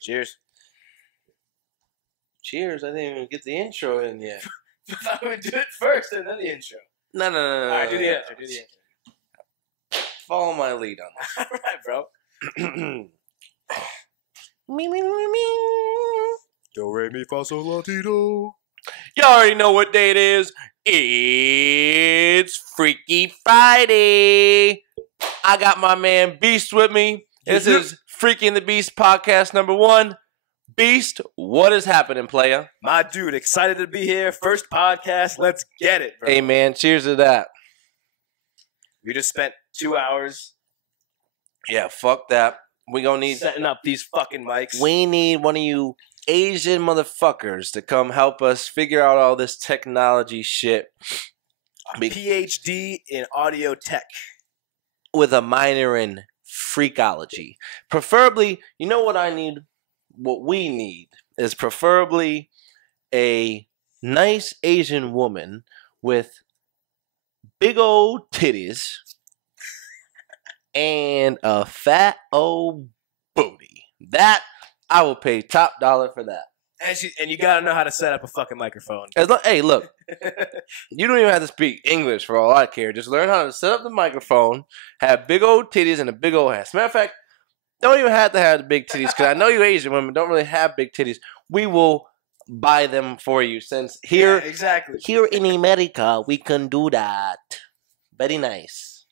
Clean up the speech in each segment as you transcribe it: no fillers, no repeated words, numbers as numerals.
Cheers. Cheers. I didn't even get the intro in yet. I thought we would do it first and then the intro. No. All right, do the intro. Do the intro. Follow my lead on this. All right, bro. Do, re, mi, fa, sol, la, ti, do. You already know what day it is. It's Freaky Friday. I got my man Beast with me. This is Freaky and the Beast podcast number 1. Beast, what is happening, playa? My dude, excited to be here. First podcast. Let's get it, bro. Hey, man, cheers to that. We just spent 2 hours Yeah, fuck that. We gonna need setting up these fucking mics. We need one of you Asian motherfuckers to come help us figure out all this technology shit. A PhD in audio tech. With a minor in freakology. Preferably, you know what I need? What we need is preferably a nice Asian woman with big old titties and a fat old booty. That, I will pay top dollar for that. And you gotta know how to set up a fucking microphone. Hey, look, you don't even have to speak English for all I care. Just learn how to set up the microphone, have big old titties and a big old ass. Matter of fact, don't even have to have the big titties, because I know you Asian women don't really have big titties. We will buy them for you, since here, exactly. Here in America, we can do that. Very nice.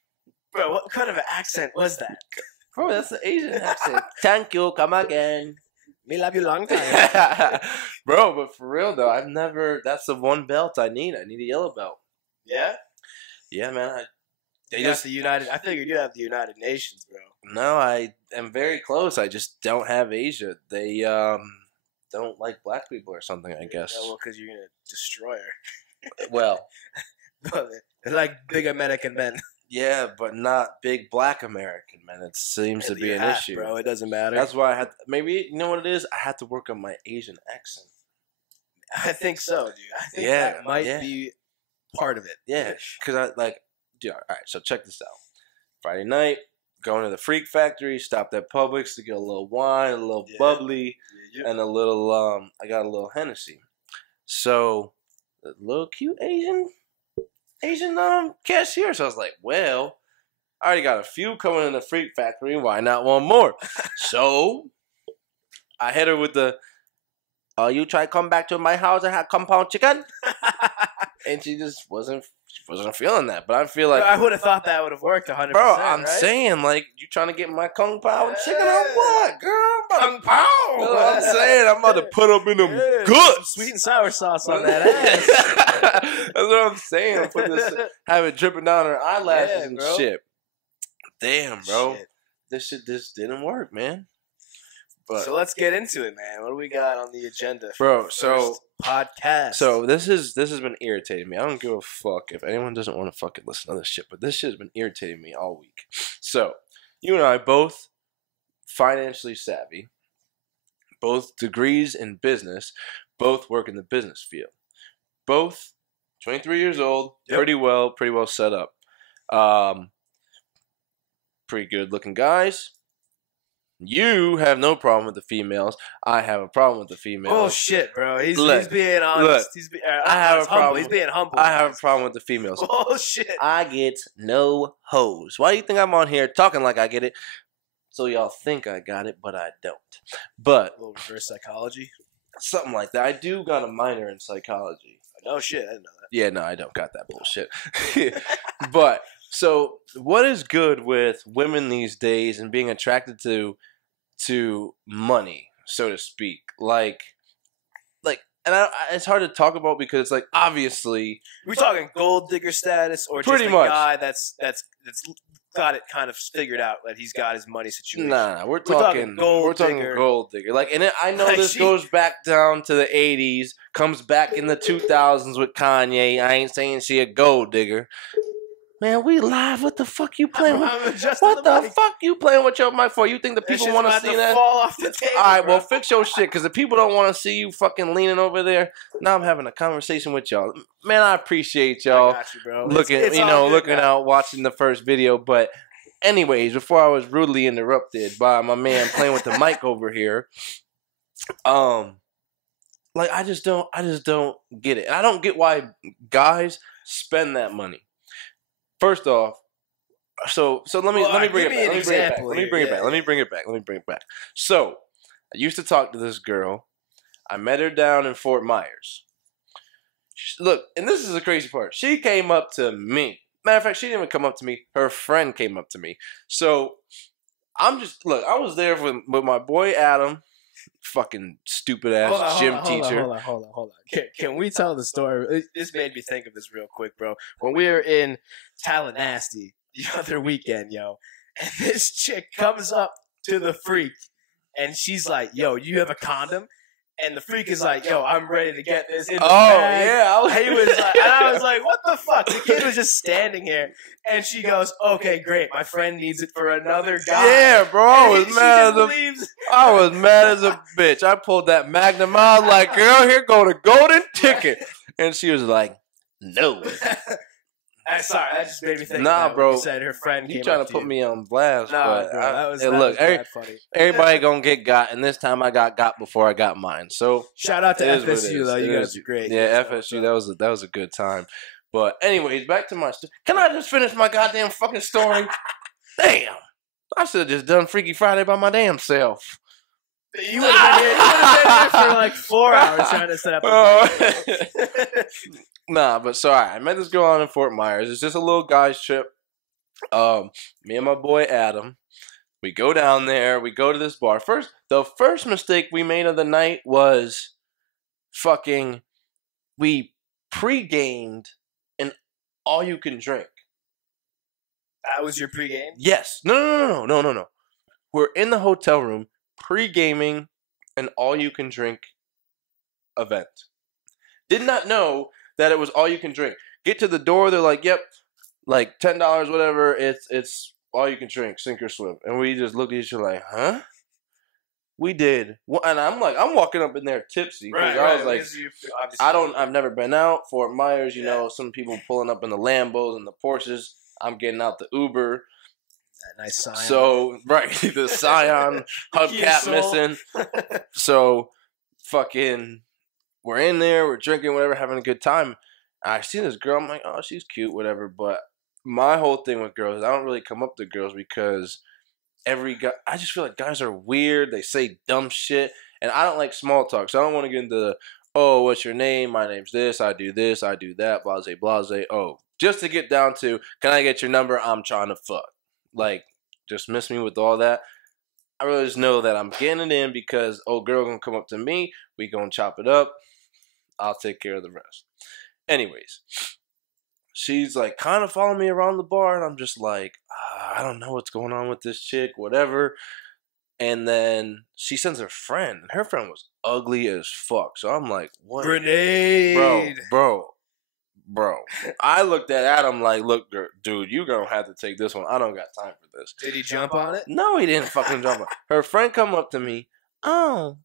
Bro, what kind of an accent was that? Bro, that's the Asian accent. Thank you, come again. Me love you long time. Bro, but for real though, that's the one belt I need. I need a yellow belt. Yeah? Yeah, man. I figured you have the United Nations, bro. No, I am very close. I just don't have Asia. They don't like black people or something, I guess. Yeah, well, because you're going to destroy her. Well. They're like big American men. Yeah, but not big black American men. It seems to be an issue. Bro, it doesn't matter. That's why maybe, you know what it is? I had to work on my Asian accent. I think so, dude. I think that might be part of it. Yeah, because dude, all right, so check this out. Friday night, going to the Freak Factory, stopped at Publix to get a little wine, a little bubbly, and a little, I got a little Hennessy. So, a little cute Asian cashier. So I was like, well, I already got a few coming in the Freak Factory. Why not one more? So I hit her with the, you try to come back to my house and have compound chicken? And she just wasn't feeling that. But I feel like, I would have thought that would have worked 100%. Bro, I'm saying, like, you trying to get my compound chicken or what, girl? Compound. You know what I'm saying? I'm about to put up in them good sweet and sour sauce on that ass. That's what I'm saying. I'm putting this, have it dripping down her eyelashes and shit. Damn, bro. Shit. This shit just didn't work, man. But so let's get into it, man. What do we got on the agenda for bro, the first podcast? So this has been irritating me. I don't give a fuck if anyone doesn't want to fucking listen to this shit, but this shit has been irritating me all week. So, you and I both financially savvy, both degrees in business, both work in the business field. Both 23 years old, pretty well set up. Pretty good looking guys. You have no problem with the females. I have a problem with the females. Oh shit, bro! He's being honest. I have a problem. He's being humble. I have a problem with the females. Oh shit! I get no hoes. Why do you think I'm on here talking like I get it? So y'all think I got it, but I don't. But a little reverse psychology, something like that. I do got a minor in psychology. No shit, I didn't know that. Yeah, no, I don't got that bullshit. But so, what is good with women these days and being attracted to money, so to speak? It's hard to talk about because it's like, obviously, we're talking gold digger status, or pretty just much. A guy that's got it kind of figured out that he's got his money situation. Nah, we're talking gold digger. Like, and I know this goes back down to the 80s, comes back in the 2000s with Kanye. I ain't saying she a gold digger. Man, we live. What the fuck you playing with? What the fuck you playing with your mic for? You think the people want to see that? Fall off the table, all right, well, fix your shit, because the people don't want to see you fucking leaning over there. Now I'm having a conversation with y'all. Man, I appreciate y'all. I got you, bro. Looking out, watching the first video. But anyways, before I was rudely interrupted by my man playing with the mic over here, Like I just don't get it. And I don't get why guys spend that money. First off, so let me bring it back. Let me bring it back. So I used to talk to this girl. I met her down in Fort Myers. Look, and this is the crazy part. She came up to me. Matter of fact, she didn't even come up to me. Her friend came up to me. So I was there with my boy Adam, fucking stupid ass gym teacher. Hold on. Can we tell the story? This made me think of this real quick, bro. When we were in Tallahassee the other weekend, yo, and this chick comes up to the freak, and she's like, "Yo, you have a condom?" And the freak is like, "Yo, I'm ready to get this in the bag." Yeah, he was like, and I was like, "What the fuck?" The kid was just standing here, and she goes, "Okay, great. My friend needs it for another guy." Yeah, bro, I was mad as a bitch. I pulled that Magnum out, like, "Girl, here go the golden ticket," and she was like, "No." Sorry, that just made me think. Nah, bro. You said her friend came You trying up to put you. me on blast? Nah, but bro, that was funny. Everybody gonna get got, and this time I got before I got mine. So shout out to FSU though. You guys are great. Yeah, FSU. That was a good time. But anyways, back to my. Can I just finish my goddamn fucking story? Damn, I should have just done Freaky Friday by my damn self. You would have been here for like 4 hours trying to set up. Nah, but sorry, I met this girl out in Fort Myers. It's just a little guys trip. Me and my boy Adam, we go down there. We go to this bar. The first mistake we made of the night was we pre-gamed an all-you-can-drink. That was your pregame? Yes. No. We're in the hotel room pre-gaming an all-you-can-drink event. Did not know that it was all you can drink. Get to the door, they're like, "Yep, like $10, whatever. It's all you can drink, sink or swim." And we just look at each other like, "Huh?" We did, and I'm walking up in there tipsy. Right, I was like, I've never been out. Fort Myers, you know, some people pulling up in the Lambos and the Porsches. I'm getting out the Uber. That nice Scion. So right, the Scion hubcap missing. So we're in there, we're drinking, whatever, having a good time. I see this girl, I'm like, "Oh, she's cute, whatever." But my whole thing with girls is I don't really come up to girls because I just feel like guys are weird. They say dumb shit, and I don't like small talk. So I don't want to get into the, "Oh, what's your name? My name's this, I do that, blase, blase." Oh, just to get down to, "Can I get your number? I'm trying to fuck." Like, just miss me with all that. I really just know that I'm getting it in because girl gonna come up to me, we gonna chop it up. I'll take care of the rest. Anyways, she's like kind of following me around the bar, and I'm just like, I don't know what's going on with this chick, whatever. And then she sends her friend, and her friend was ugly as fuck. So I'm like, what? Grenade. Bro. I looked at Adam like, "Look, dude, you gonna have to take this one. I don't got time for this." Did he jump on it? No, he didn't fucking jump on it. Her friend come up to me, "Oh,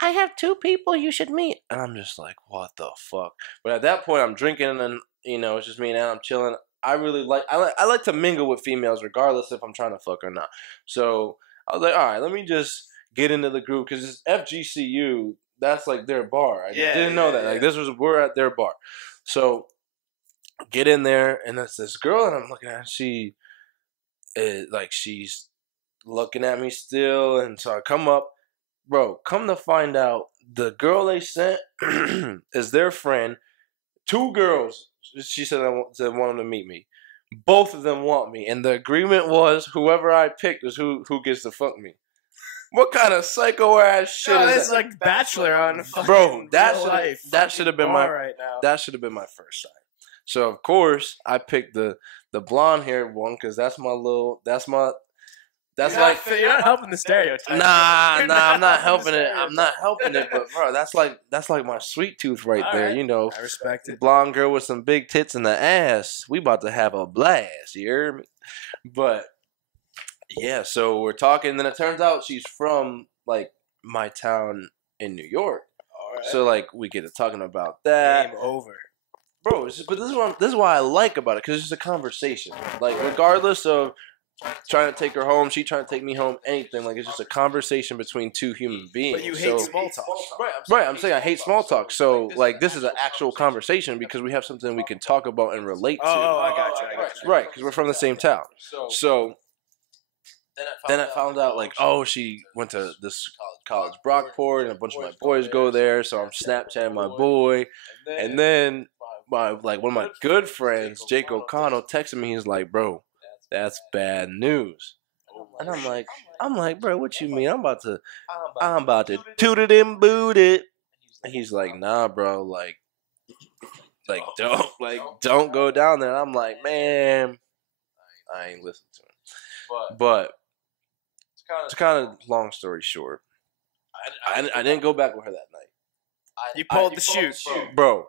I have 2 people you should meet." And I'm just like, what the fuck? But at that point, I'm drinking, and then, it's just me and Adam chilling. I like to mingle with females regardless if I'm trying to fuck or not. So I was like, all right, let me just get into the group because it's FGCU. That's like their bar. I didn't know that. Yeah. Like we're at their bar. So get in there, and that's this girl that I'm looking at. She is like, she's looking at me still, and so I come up. Bro, come to find out, the girl they sent is their friend. 2 girls, she said, wanted to meet me. Both of them want me, and the agreement was whoever I picked is who gets to fuck me. What kind of psycho ass shit is It's like Bachelor on bro? That should have been my first sign. So of course I picked the blonde haired one because that's my. You're not helping the stereotype. Nah, I'm not helping it. I'm not helping it, but bro, that's like my sweet tooth right there. Right. You know, I respect it. Blonde girl with some big tits in the ass. We about to have a blast. You hear me? But yeah, so we're talking, and then it turns out she's from like my town in New York. All right. So like we get to talking about that. Game over. Bro, but this is why I like about it, because it's just a conversation. Like regardless of trying to take her home. She trying to take me home. Anything. Like, it's just a conversation between two human beings. But you hate small talk. Right, I'm saying I hate small talk. So, like, this is an actual conversation because we have something we can talk about and relate to. Oh, I got you. Right, because we're from the same town. So then I found out, like, oh, she went to this college Brockport, and a bunch of my boys go there. So I'm Snapchatting my boy, and then one of my good friends, Jake O'Connell, texted me. He's like, bro, that's bad news. And I'm like, bro, what you mean? I'm about to toot it and boot it. And he's like, nah, bro, like don't go down there. And I'm like, man, I ain't listening to him. But it's kind of long story short. I didn't go back with her that night. You pulled the shoot, bro.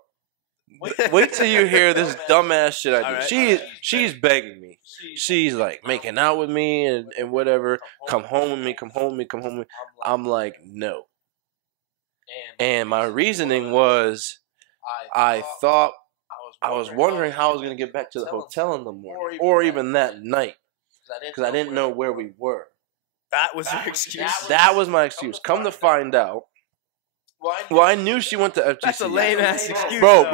Wait till you hear this dumbass shit I do. Right. She's begging me. She's like making out with me and whatever. Come home with me. I'm like, no. And my reasoning was, I thought I was wondering how I was gonna get back to the hotel in the morning, or even that night, because I didn't know where we were. That was your excuse? That was my excuse. Come to find out. Well, I knew she went to FGC. That's a lame-ass excuse. Bro,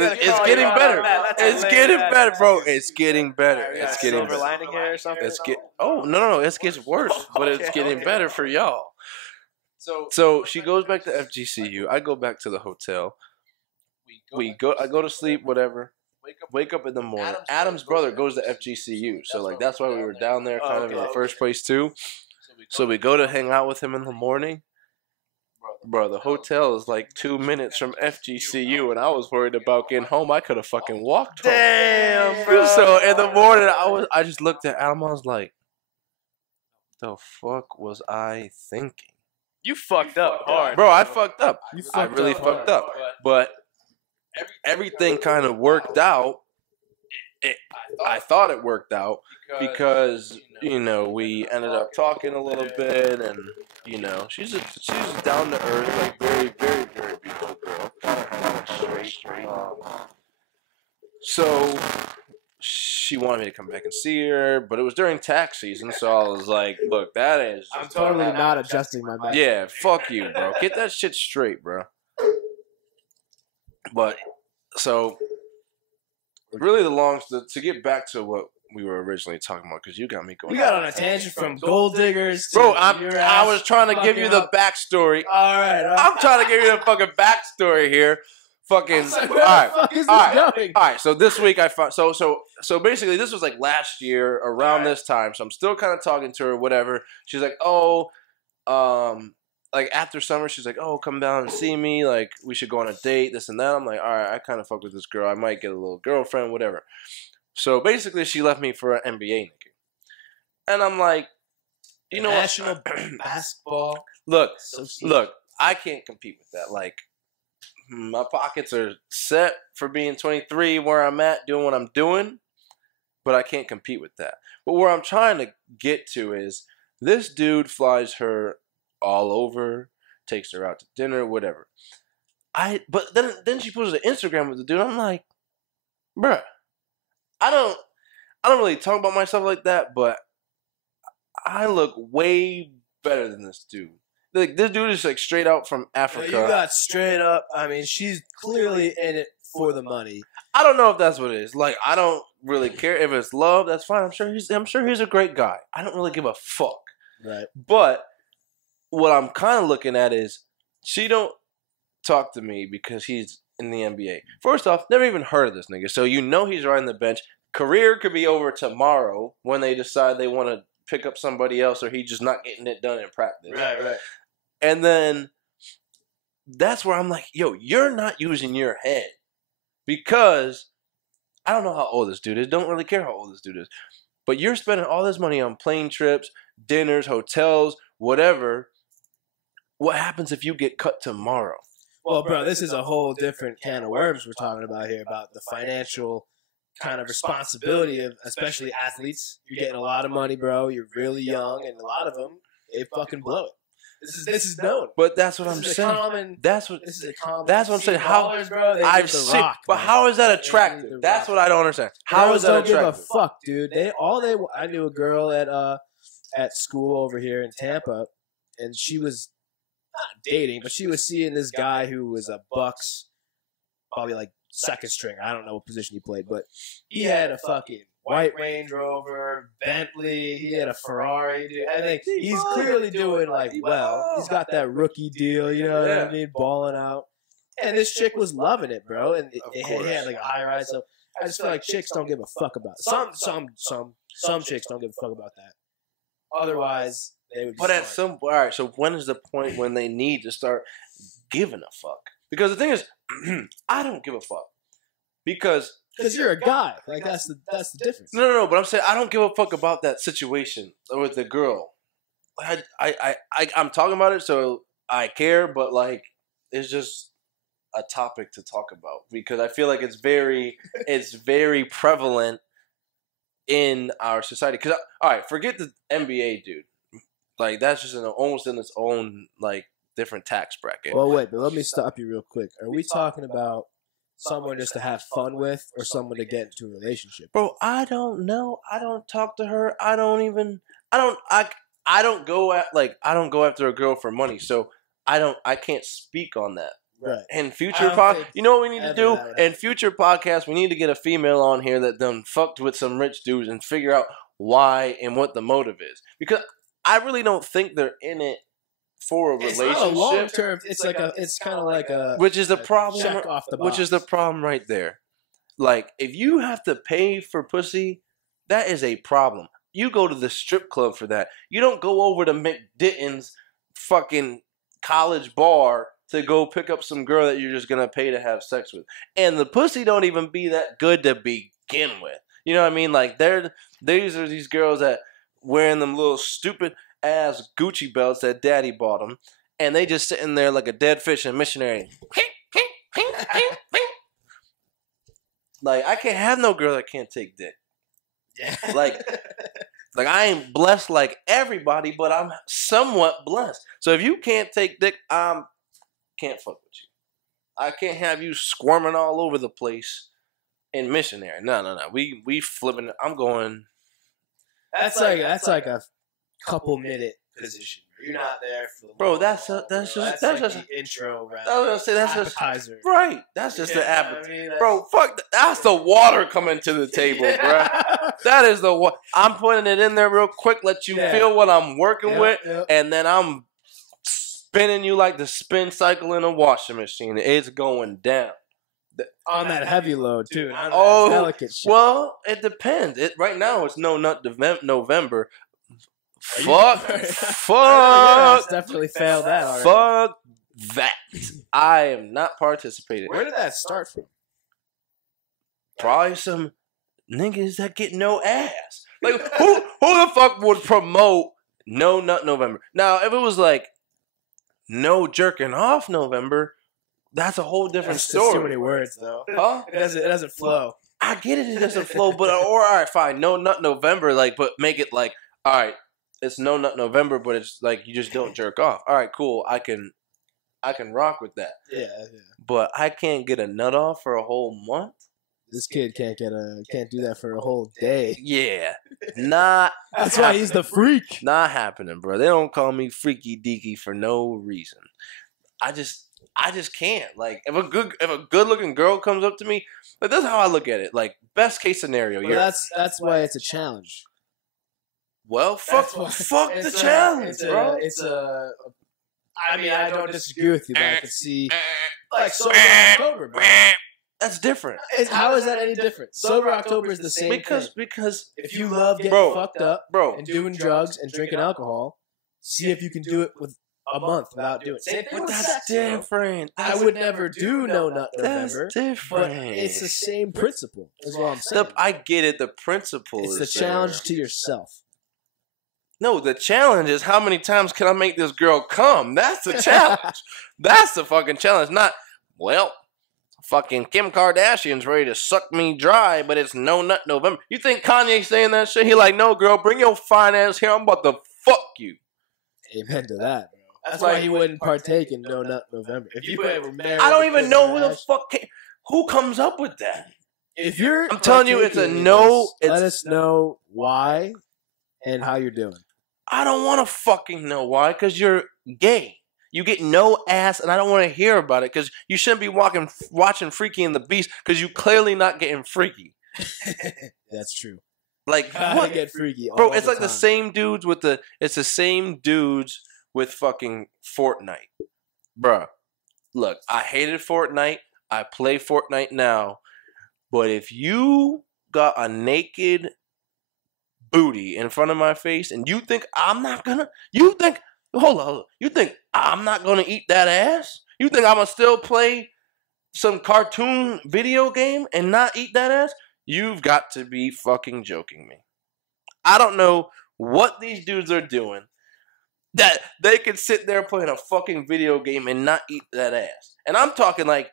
it's getting better. It's getting better, bro. It's getting better. It's getting better. Silver lining here or something? No. It gets worse, but it's getting better for y'all. So she goes back to FGCU. I go back to the hotel. I go to sleep, whatever. Wake up in the morning. Adam's brother goes to FGCU. So, like, that's why we were down there kind of in the first place, too. So we go to hang out with him in the morning. Bro, the hotel is like 2 minutes from FGCU, and I was worried about getting home. I could have fucking walked home. Damn, bro. So in the morning, I just looked at Adam. I was like, the fuck was I thinking? You fucked up hard. Bro, I fucked up. I fucked really up fucked up. But everything kind of worked out. I thought it worked out because, you know, we ended up talking a little bit, and, you know, she's down to earth, like, very, very, very beautiful girl. Kind of straight. So she wanted me to come back and see her, but it was during tax season, so I was like, look, that is I'm totally not adjusting my back. Yeah, fuck you, bro. Get that shit straight, bro. But, so, really to get back to what we were originally talking about, because you got me going. We got on a tangent from gold diggers to bro, I was trying to give you the backstory. All right. I'm trying to give you the fucking backstory here. Fucking, all right. So this week I found, so basically this was like last year around this time. So I'm still kind of talking to her, whatever. She's like, oh, like after summer, she's like, oh, come down and see me. Like, we should go on a date, this and that. I'm like, all right, I kind of fuck with this girl. I might get a little girlfriend, whatever. So basically, she left me for an NBA nigga. And I'm like, you know National what? basketball. Look, I can't compete with that. Like, my pockets are set for being 23 where I'm at, doing what I'm doing, but I can't compete with that. But where I'm trying to get to is this dude flies her all over, takes her out to dinner, whatever. But then she posts an Instagram with the dude. I'm like, bruh, I don't really talk about myself like that, but I look way better than this dude. Like, this dude is like straight out from Africa. You got straight up. I mean, she's clearly in it for the money. I don't know if that's what it is. Like, I don't really care if it's love. That's fine. I'm sure he's a great guy. I don't really give a fuck. Right. But what I'm kind of looking at is she don't talk to me because he's in the NBA. First off, never even heard of this nigga. So you know he's riding the bench. Career could be over tomorrow when they decide they want to pick up somebody else, or he's just not getting it done in practice. Right. And then that's where I'm like, yo, you're not using your head, because I don't know how old this dude is. Don't really care how old this dude is. But you're spending all this money on plane trips, dinners, hotels, whatever. What happens if you get cut tomorrow? Well, bro, this is a whole different can of worms we're talking about here, about the financial kind of responsibility of especially athletes. You're getting a lot of money, bro. You're really young, and a lot of them, they fucking blow it. This is known. But that's what I'm This is a saying. common. That's what. This is a common. That's what I'm saying. How ballers, bro, they I've get the seen, rock, but man. how is that They get attractive? the That's rock. what I don't understand. How Girls is that don't give attractive? a fuck, dude. I knew a girl at school over here in Tampa, and she was not dating, but she was seeing this guy who was a Bucks, probably like second string. I don't know what position he played, but he had a fucking white Range Rover, Bentley. He had a Ferrari. Dude. I think he's clearly doing like well. He's got that rookie deal, you know what I mean, balling out. And this chick was loving it, bro. And he had like a high rise. So I just feel like chicks don't give a fuck about it. Some chicks don't give a fuck about that. Otherwise, they would. Be But at smart. all right. So when is the point when they need to start giving a fuck? Because the thing is, I don't give a fuck because you're a guy, like that's the difference. no. But I'm saying I don't give a fuck about that situation with the girl. I'm talking about it, so I care. But like, it's just a topic to talk about because I feel like it's very prevalent in our society. Because all right, forget the NBA, dude. Like that's just almost in its own like different tax bracket. Well, wait, but let me stop you real quick. Are we talking about someone just to have fun with, or someone to get into a relationship? Bro, I don't know. I don't talk to her. I don't go after a girl for money. So I can't speak on that. Right. In I future don't think you know what we need to ever do? that would In future podcasts, we need to get a female on here that done fucked with some rich dudes and figure out why and what the motive is. Because I really don't think they're in it for a It's relationship. not a long term. It's kind of like a Which is the problem. check off the box. Which is the problem right there. Like, if you have to pay for pussy, that is a problem. You go to the strip club for that. You don't go over to McDitton's fucking college bar to go pick up some girl that you're just gonna pay to have sex with. And the pussy don't even be that good to begin with. You know what I mean? Like, these are these girls that wearing them little stupid ass Gucci belts that daddy bought them, and they just sitting there like a dead fish in Missionary. Like, I can't have no girl that can't take dick. Yeah. Like I ain't blessed like everybody, but I'm somewhat blessed. So if you can't take dick, I can't fuck with you. I can't have you squirming all over the place in Missionary. No. We flipping it. I'm going. That's like a couple minute position. You're not there for the Bro, that's long just haul, that's like just the intro round. I was gonna say that's just appetizer. right. That's just the Yeah, appetite. I mean, that's- Bro, fuck. That's the water coming to the table, bro. That is the what I'm putting it in there real quick. Let you feel what I'm working with, and then I'm spinning you like the spin cycle in a washing machine. It's going down On that heavy load too. On Oh, that delicate shit. well, it depends. Right now it's no nut November. Are you- Fuck, Yeah, fuck, it's definitely failed that already. fuck that. I am not participating. Where did that start from? Probably some niggas that get no ass. Like who the fuck would promote No Nut November? Now, if it was like No Jerking Off November, that's a whole different That's just too story. many words though. Huh? It doesn't flow. I get it doesn't flow, but or all right, fine, No Nut November, like, but make it like, all right, it's No Nut November, but it's like you just don't jerk off. All right, cool, I can rock with that. Yeah. But I can't get a nut off for a whole month. This kid can't do that for a whole day. Yeah, not. That's why he's the freak. Not happening, bro. They don't call me freaky deaky for no reason. I just can't. Like, if a good looking girl comes up to me, like, that's how I look at it. Like, best case scenario, Well, that's why it's a challenge. Well, fuck the challenge, bro. I mean, I don't disagree with you, but I can see like Sober October, bro. That's different. How is that any different? Sober October is the same thing. Because If you love getting Bro. fucked up bro, and doing drugs and drinking alcohol, see if you can do it with a month without doing it. Same thing but with that's sex, bro. different. I would never do No Nut That's November, different. but it's the same principle. Is what I'm saying. I get it. The principle It's is the there. challenge to yourself. No, the challenge is how many times can I make this girl come? That's the challenge. That's the fucking challenge. Not, well, fucking Kim Kardashian's ready to suck me dry, but it's No Nut November. You think Kanye's saying that shit? He like, no, girl, bring your fine ass here. I'm about to fuck you. Amen to that, bro. That's why he wouldn't partake in No Nut November. If you were married, I don't even know who comes up with that. If you're, I'm telling you, it's a partaking in no. this, let us know why and how you're doing. I don't want to fucking know why, because you're gay. You get no ass, and I don't want to hear about it, because you shouldn't be watching Freaky and the Beast, because you clearly not getting freaky. That's true. Like, what? Get freaky, bro? It's like the same dudes with fucking Fortnite, bruh. Look, I hated Fortnite. I play Fortnite now, but if you got a naked booty in front of my face, and you think I'm not gonna, hold on, you think I'm not gonna eat that ass? You think I'm gonna still play some cartoon video game and not eat that ass? You've got to be fucking joking me. I don't know what these dudes are doing that they can sit there playing a fucking video game and not eat that ass. And I'm talking like,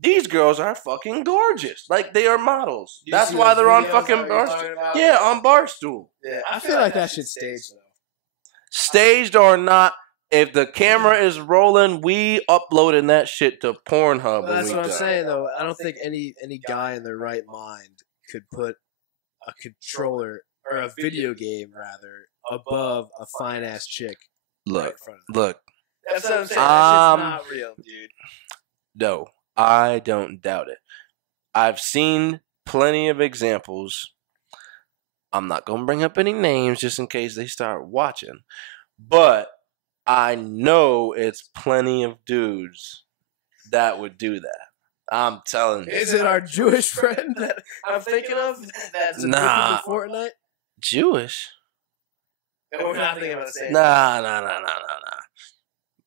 these girls are fucking gorgeous. Like, they are models. That's why they're on fucking Barstool. Yeah, on Barstool. Yeah, I feel like that shit staged, though. Staged or not, if the camera is rolling, we uploading that shit to Pornhub. Well, that's what I'm saying, though. I don't think any guy in their right mind could put a controller, or a video game, rather, above a fine-ass chick. Look. That's what I'm saying. That shit's not real, dude. No. I don't doubt it. I've seen plenty of examples. I'm not going to bring up any names just in case they start watching. But I know it's plenty of dudes that would do that. I'm telling you. Is it our Jewish friend that I'm thinking of that's addicted to Fortnite? Jewish? No, we're not thinking about the same. Nah.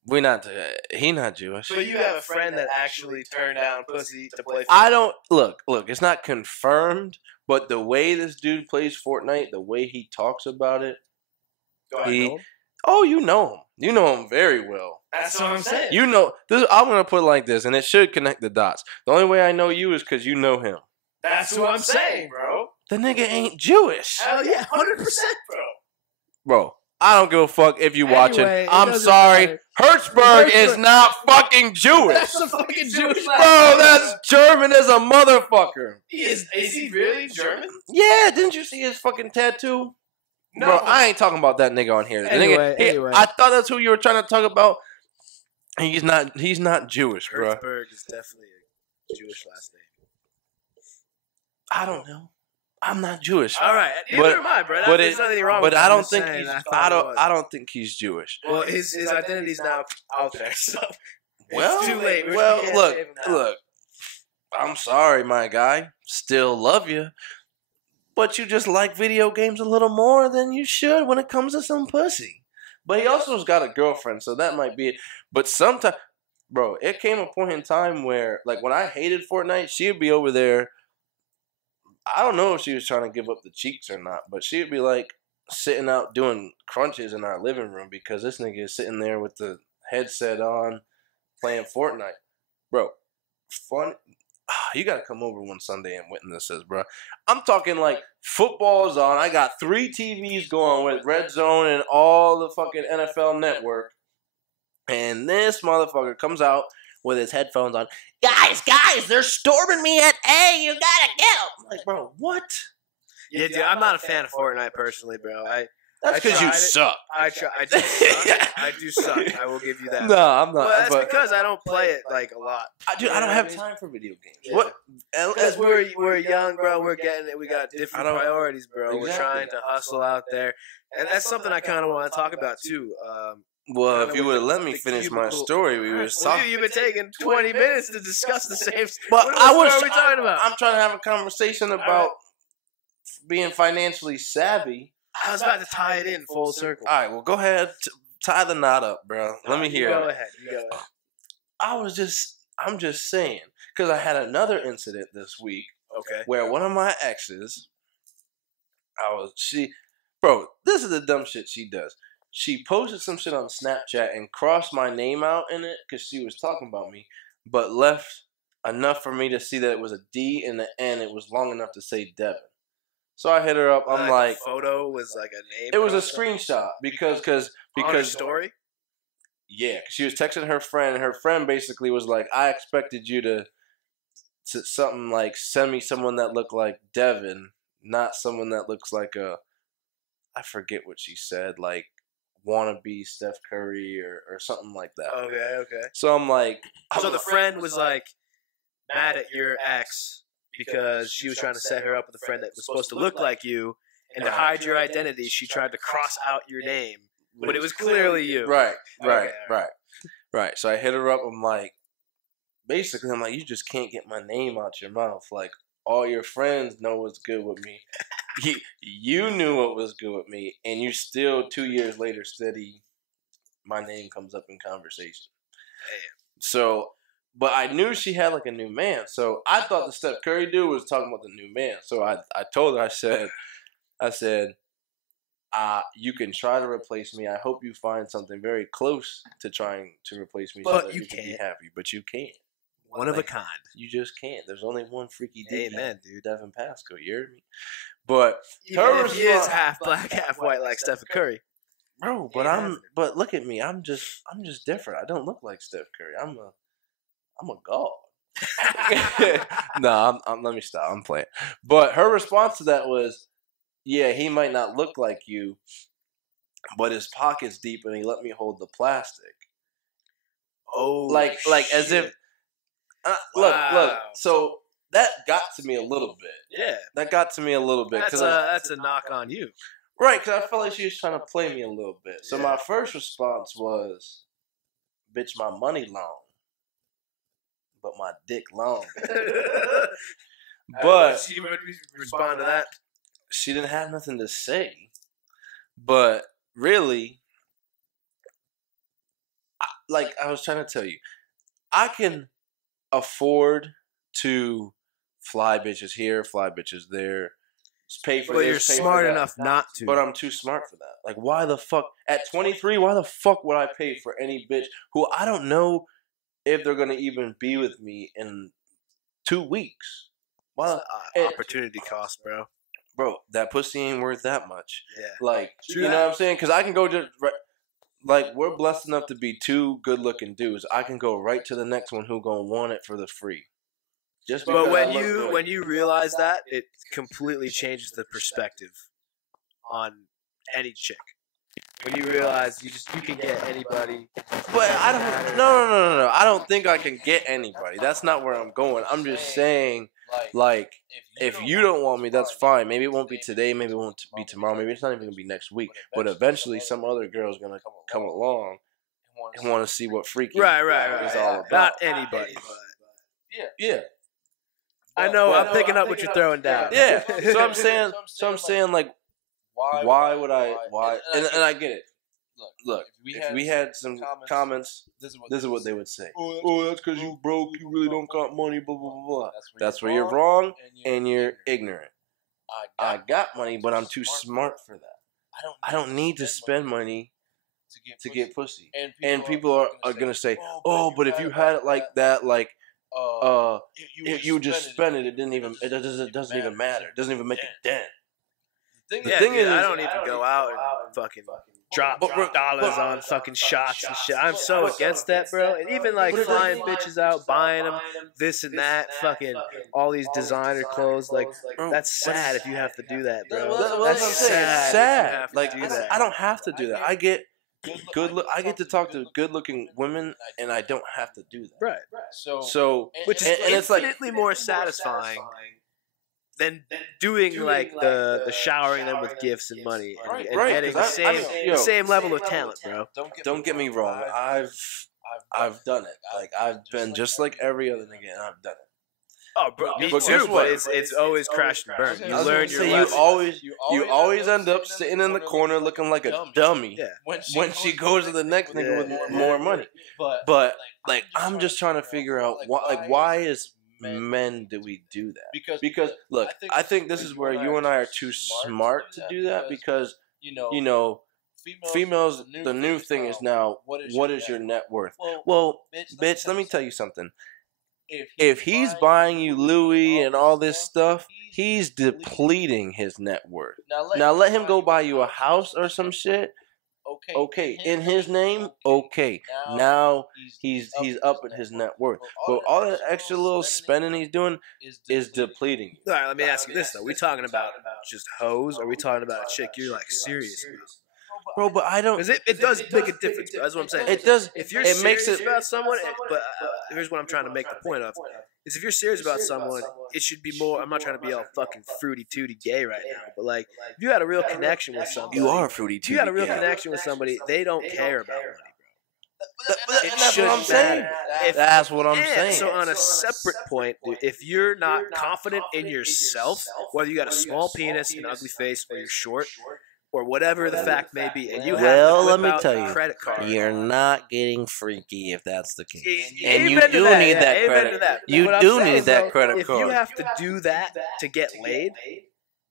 We're not. He not Jewish. So you have a friend that actually turned down pussy to play Fortnite? I don't look. It's not confirmed, but the way this dude plays Fortnite, the way he talks about it, know him? Oh, you know him. You know him very well. That's what I'm saying. You know this. I'm gonna put it like this, and it should connect the dots. The only way I know you is because you know him. That's what I'm saying, bro. The nigga ain't Jewish. Hell yeah, 100%, bro. Bro. I don't give a fuck if you watching. I'm sorry. Matter. Hertzberg is not fucking Jewish. That's a fucking Jewish bro, that's German as a motherfucker. Is he really German? Yeah, didn't you see his fucking tattoo? No. Bro, I ain't talking about that nigga on here. Anyway. I thought that's who you were trying to talk about. He's not Jewish, bro. Hertzberg is definitely a Jewish last name. I don't know. I'm not Jewish. All right, neither am I, bro. There's nothing wrong with that. But I don't think he's. I don't think he's Jewish. Well, his identity's now out there, so it's too late. Look. I'm sorry, my guy. Still love you, but you just like video games a little more than you should when it comes to some pussy. But he also's got a girlfriend, so that might be it. But sometimes, bro, it came a point in time where, like, when I hated Fortnite, she'd be over there. I don't know if she was trying to give up the cheeks or not, but she'd be like sitting out doing crunches in our living room because this nigga is sitting there with the headset on playing Fortnite. Bro, fun. You got to come over one Sunday and witness this, bro. I'm talking like football's on. I got 3 TVs going with Red Zone and all the fucking NFL Network. And this motherfucker comes out with his headphones on. Guys, they're storming me at A. You gotta get them. I'm like, bro, what? Yeah, dude, I'm not a fan of Fortnite personally, bro. That's because you suck. I do suck. I do suck. I will give you that. No, I'm not. But that's because I don't play it like a lot. I don't have time for video games. Yeah. What? Because we're young, bro. We're getting it. We got different priorities, bro. Exactly. We're trying to hustle out there, and that's something I kind of want to talk about too. Well, if you would have let me finish my story, we were talking. You've been taking 20 minutes to discuss the same. But what are we talking about? I'm trying to have a conversation about being financially savvy. I was about to tie it in full circle. All right, well, go ahead, tie the knot up, bro. Let me hear it. Go ahead. I'm just saying, because I had another incident this week. Okay. Where one of my exes, bro, this is the dumb shit she does. She posted some shit on Snapchat and crossed my name out in it because she was talking about me, but left enough for me to see that it was a D in the N. It was long enough to say Devin. So I hit her up. I'm like, photo was like a name. It was a screenshot because story. Yeah, 'cause she was texting her friend, and her friend basically was like, I expected you to something like send me someone that looked like Devin, not someone that looks like I forget what she said, like wannabe Steph Curry or something like that. Okay. So I'm like, So the friend was like mad at your ex because she was trying to set her up with a friend that was supposed to look like you, and to hide your identity, she tried to cross out your name, but it was clearly you. Right. Okay. So I hit her up. I'm like, basically, you just can't get my name out your mouth. Like, all your friends know what's good with me. You knew what was good with me, and you still 2 years later steady. My name comes up in conversation. Damn. So, but I knew she had like a new man. So I thought the Steph Curry dude was talking about the new man. So I told her, I said, you can try to replace me. I hope you find something very close to trying to replace me, but so that you can can't. be happy. But you can't. One of a kind. You just can't. There's only one freaky dude. Amen, dude. Devin Pascal. You heard me? But Even if he is half black, half white, like Stephen Curry. Bro, but look at me. I'm just different. I don't look like Steph Curry. I'm a god. No, let me stop. I'm playing. But her response to that was, yeah, he might not look like you, but his pocket's deep and he let me hold the plastic. Oh, like as if look. So that got to me a little bit. Yeah, that got to me a little bit. That's a knock on you. Right, because I felt like she was trying to play me a little bit. So my first response was, bitch, my money long, but my dick long. But she would respond to that. She didn't have nothing to say. But really, like I was trying to tell you, I can afford to fly bitches here, fly bitches there. Pay for but this, you're pay smart for that. enough not to. But I'm too smart for that. Like, why the fuck? At 23, why the fuck would I pay for any bitch who I don't know if they're going to even be with me in 2 weeks? Why? Opportunity cost, bro. Bro, that pussy ain't worth that much. Yeah. Like, you know what I'm saying? Because I can go just... Like, we're blessed enough to be 2 good-looking dudes. I can go right to the next one who gonna want it for the free. But when you realize that, it completely changes the perspective on any chick. When you realize you can get anybody. But I don't. No. I don't think I can get anybody. That's not where I'm going. I'm just saying, like, if you don't want me, that's fine. Maybe it won't be today. Maybe it won't be tomorrow. Maybe it's not even gonna be next week. But eventually, some other girl's gonna come along and want to see what freaky is all about. Not anybody. Yeah. I know. I'm picking up what you're throwing down. Yeah. So I'm saying, like, why would I? Why? And I get it. Look, if we had some comments, this is what they would say. Oh, that's because you broke. You really don't got money. Blah blah blah blah. That's where you're wrong and you're ignorant. I got money, but I'm too smart for that. I don't need to spend money to get pussy. And people are gonna say, oh, but if you had it like that, like. If you just spend it, it doesn't even matter. It doesn't even make a dent. The thing is, I don't even go out and fucking drop dollars on fucking shots and shit. I'm so against that, bro. And even like flying bitches out, buying them this and that, fucking all these designer clothes. Like, that's sad if you have to do that, bro. That's sad. Like, I don't have to do that. I get I get to talk to good-looking women, and I don't have to do that. Right. So which is infinitely more satisfying than doing like the showering them with gifts and money and getting the same level of talent, bro. Don't get me wrong. I've done it. Like, I've been just like every other nigga, and I've done it. Oh, bro, me too. But it's always crash and burn. You learn your lesson. You always end up sitting in the corner looking like a dummy. Yeah. When she goes to the next nigga with more money. But like, I'm just trying to figure out why as men do we do that? Because look, I think this is where you and I are too smart to do that, because you know. Females, the new thing is now, what is your net worth? Well, bitch, let me tell you something. If he's buying you Louis and all this stuff, he's depleting his net worth. Now let him go buy you a house or some shit. Okay, in his name, okay. Now he's up in his net worth. But all that extra little spending he's doing is depleting you. All right, let me ask you this though: we talking about just hoes, or are we talking about a chick you're like serious about? Bro, but I don't. Because it does make a difference. Bro. That's what I'm saying. It does. If you're It serious makes it. about someone, but here's what I'm trying to make the point of: is if you're serious about someone, it should be more. I'm not trying to be all fucking fruity tooty gay right now, but like, if you had a real connection with somebody, You are fruity if too. you got a real connection with somebody, they don't care about money. That's what I'm saying. That's what I'm saying. So on a separate point, dude, if you're not confident in yourself, whether you got a small penis, an ugly face, or you're short, or whatever the fact may be, and you have to let whip me out tell a you, credit card, you're not getting freaky if that's the case. Amen And you to do that, need yeah, that amen credit. to that. You What I'm do saying need is, that though, credit if card. you have to do that to get laid,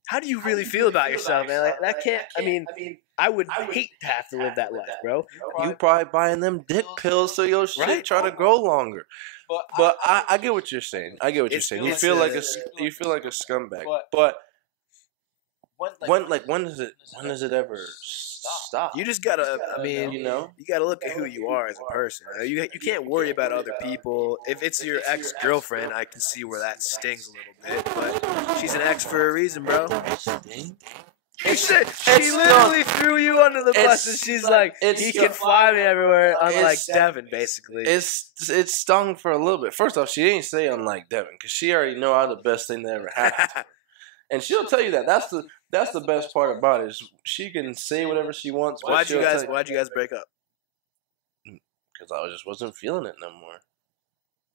how do you really feel about yourself, man? Like that can't. I mean, I would hate to have to live that life, bro. You probably buying them dick pills so your shit Right. try to grow longer. But I get what you're saying. I get what you're It's- saying. You it's feel a- like a scumbag. But when does it ever stop? You just gotta. I mean, You know? you gotta look at who you are as a person. You can't worry about other people. If it's your ex-girlfriend, I can see where that stings a little bit. But she's an ex for a reason, bro. She literally threw you under the bus, and she's like, "He can fly me everywhere," unlike Devin, basically. It stung for a little bit. First off, she didn't say unlike Devin because she already know I'm the best thing that ever happened to her. And she'll tell you that. That's the best part about it. Is she can say whatever she wants. Why'd you guys break up? Because I just wasn't feeling it no more.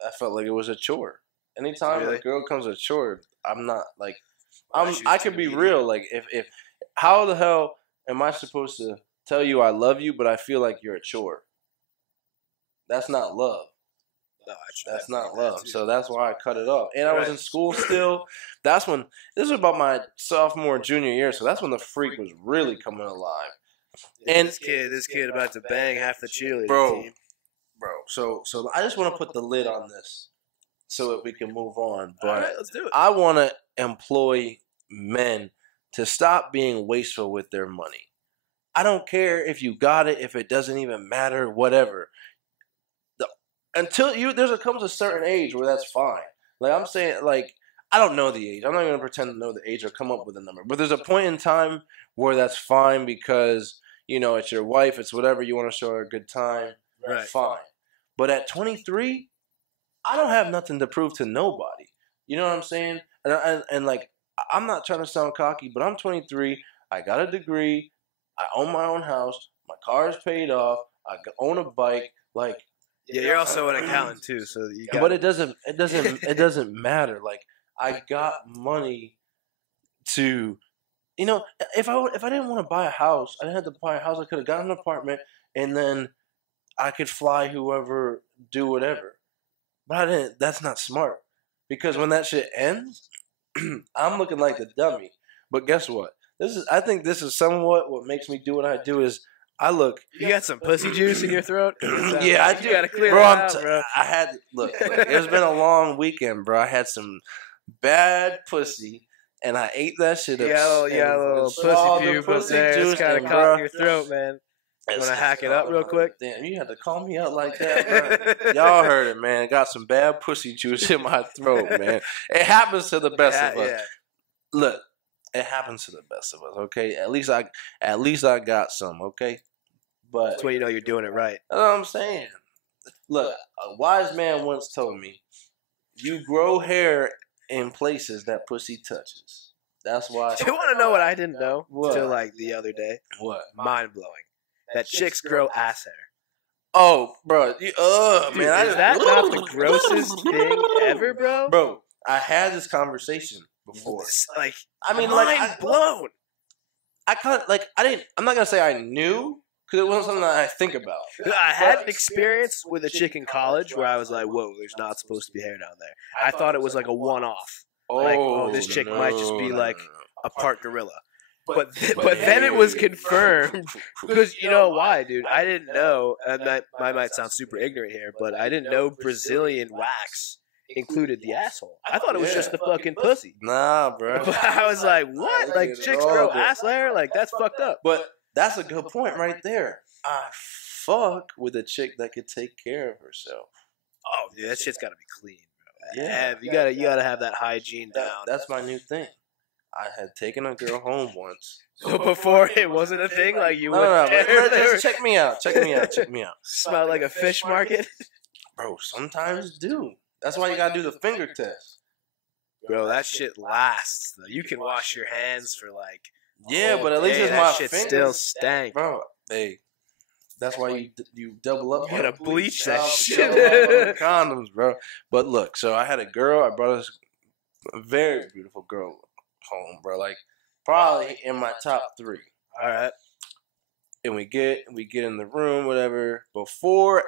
I felt like it was a chore. Anytime Really? a girl comes a chore, I'm not like Well, she's I too can be needy. real. Like if how the hell am I supposed to tell you I love you, but I feel like you're a chore? That's not love. No, That's I not believe that love. too. So that's why I cut it off. And I was Right. in school still. That's when this was about my sophomore, junior year. So that's when the freak was really coming alive. And this kid about to bang half the cheerleading Bro. team. So I just want to put the lid on this so that we can move on. All right, But let's do it. I want to employ men to stop being wasteful with their money. I don't care if you got it, if it doesn't even matter, whatever. Until there comes a certain age where that's fine. Like I'm saying, like I don't know the age. I'm not going to pretend to know the age or come up with a number. But there's a point in time where that's fine because it's your wife, it's whatever you want to show her a good time. Right. Fine. But at 23, I don't have nothing to prove to nobody. You know what I'm saying? And like I'm not trying to sound cocky, but I'm 23. I got a degree. I own my own house. My car is paid off. I own a bike. Like. Yeah, you're also an accountant too, so you got. But it doesn't matter. Like I got money to, if I didn't want to buy a house, I didn't have to buy a house. I could have gotten an apartment and then I could fly whoever, do whatever. But I didn't. That's not smart because when that shit ends, I'm looking like the dummy. But guess what? I think this is somewhat what makes me do what I do is. I look. You got some pussy juice in your throat? Yeah, I do. You gotta clear bro, that out, bro. I had look. It's been a long weekend, bro. I had some bad pussy, and I ate that shit up. You got a little pussy pube up there. It's kind of caught in your throat, man. You want to hack it up real quick? Damn, you had to call me out like that, bro. Y'all heard it, man. Got some bad pussy juice in my throat, man. It happens to the best of us. Yeah. Look. It happens to the best of us, okay? At least I got some, okay? But That's when you know you're doing it right. that's what I'm saying. Look, a wise man once told me, you grow hair in places that pussy touches. That's why. Do you want to know what I didn't know What? till like the other day? What? Mind blowing. That chicks grow ass hair. Oh, bro. Dude, man. is that not the grossest thing ever, bro? Bro, I had this conversation before. It's like, I mean, mind blown. I'm not going to say I knew, because it wasn't something that I think about. I had an experience with a chick in college where I was like, whoa, there's not supposed to be hair down there. I thought it was like a one-off. Like, oh, this chick might just be like a part gorilla. But then it was confirmed because you know why, dude? I didn't know. I might sound super ignorant here, but I didn't know Brazilian wax included the asshole. I thought it was just the fucking pussy. Nah, bro. But I was like, what? Like chicks grow ass hair? Like that's fucked up. But That's a good point right there. I fuck with a chick that could take care of herself. Oh, yeah, that shit's got to be clean, bro. Yeah. You gotta have that hygiene down. That's my new thing. I had taken a girl home once. So before it wasn't a thing, like you No, would but just check me out. Check me out. smell like a fish market. Bro, sometimes do. That's why you gotta do the finger test. Bro, that shit lasts. Though. You can wash your hands for like. Yeah, but at least it's that my shit fingers. still stank. Bro, hey, that's why you double up. You gotta bleach that shit. Double up on condoms, bro. But look, so I had a girl. I brought this very beautiful girl home, bro. Like probably in my top 3. All right. And we get in the room, whatever. Before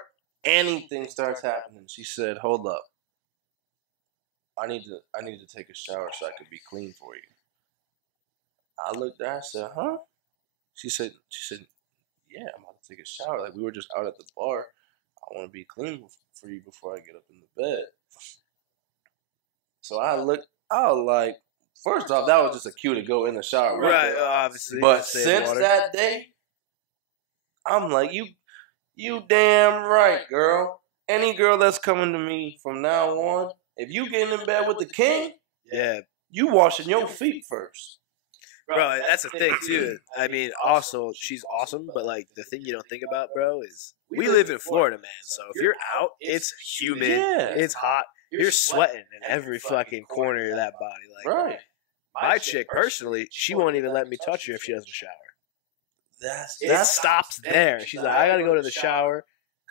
anything starts happening, she said, "Hold up, I need to take a shower so I could be clean for you." I looked at her, I said, "Huh?" She said, "Yeah, I'm about to take a shower. Like we were just out at the bar. I want to be clean for you before I get up in the bed." So I was like, first off, that was just a cue to go in the shower. Right, obviously. But since that day, I'm like, you damn right, girl. Any girl that's coming to me from now on, if you getting in bed with the king, yeah, you washing your feet first. Bro, that's the thing, too. I mean, also, she's awesome, but, like, the thing you don't think about, bro, is we live in Florida, man. So if you're out, it's humid, it's hot. You're sweating in every fucking corner of that body. Like, Right. My chick, personally, she won't even let me touch her if she doesn't shower. It That's stops there. She's like, I gotta go to the shower,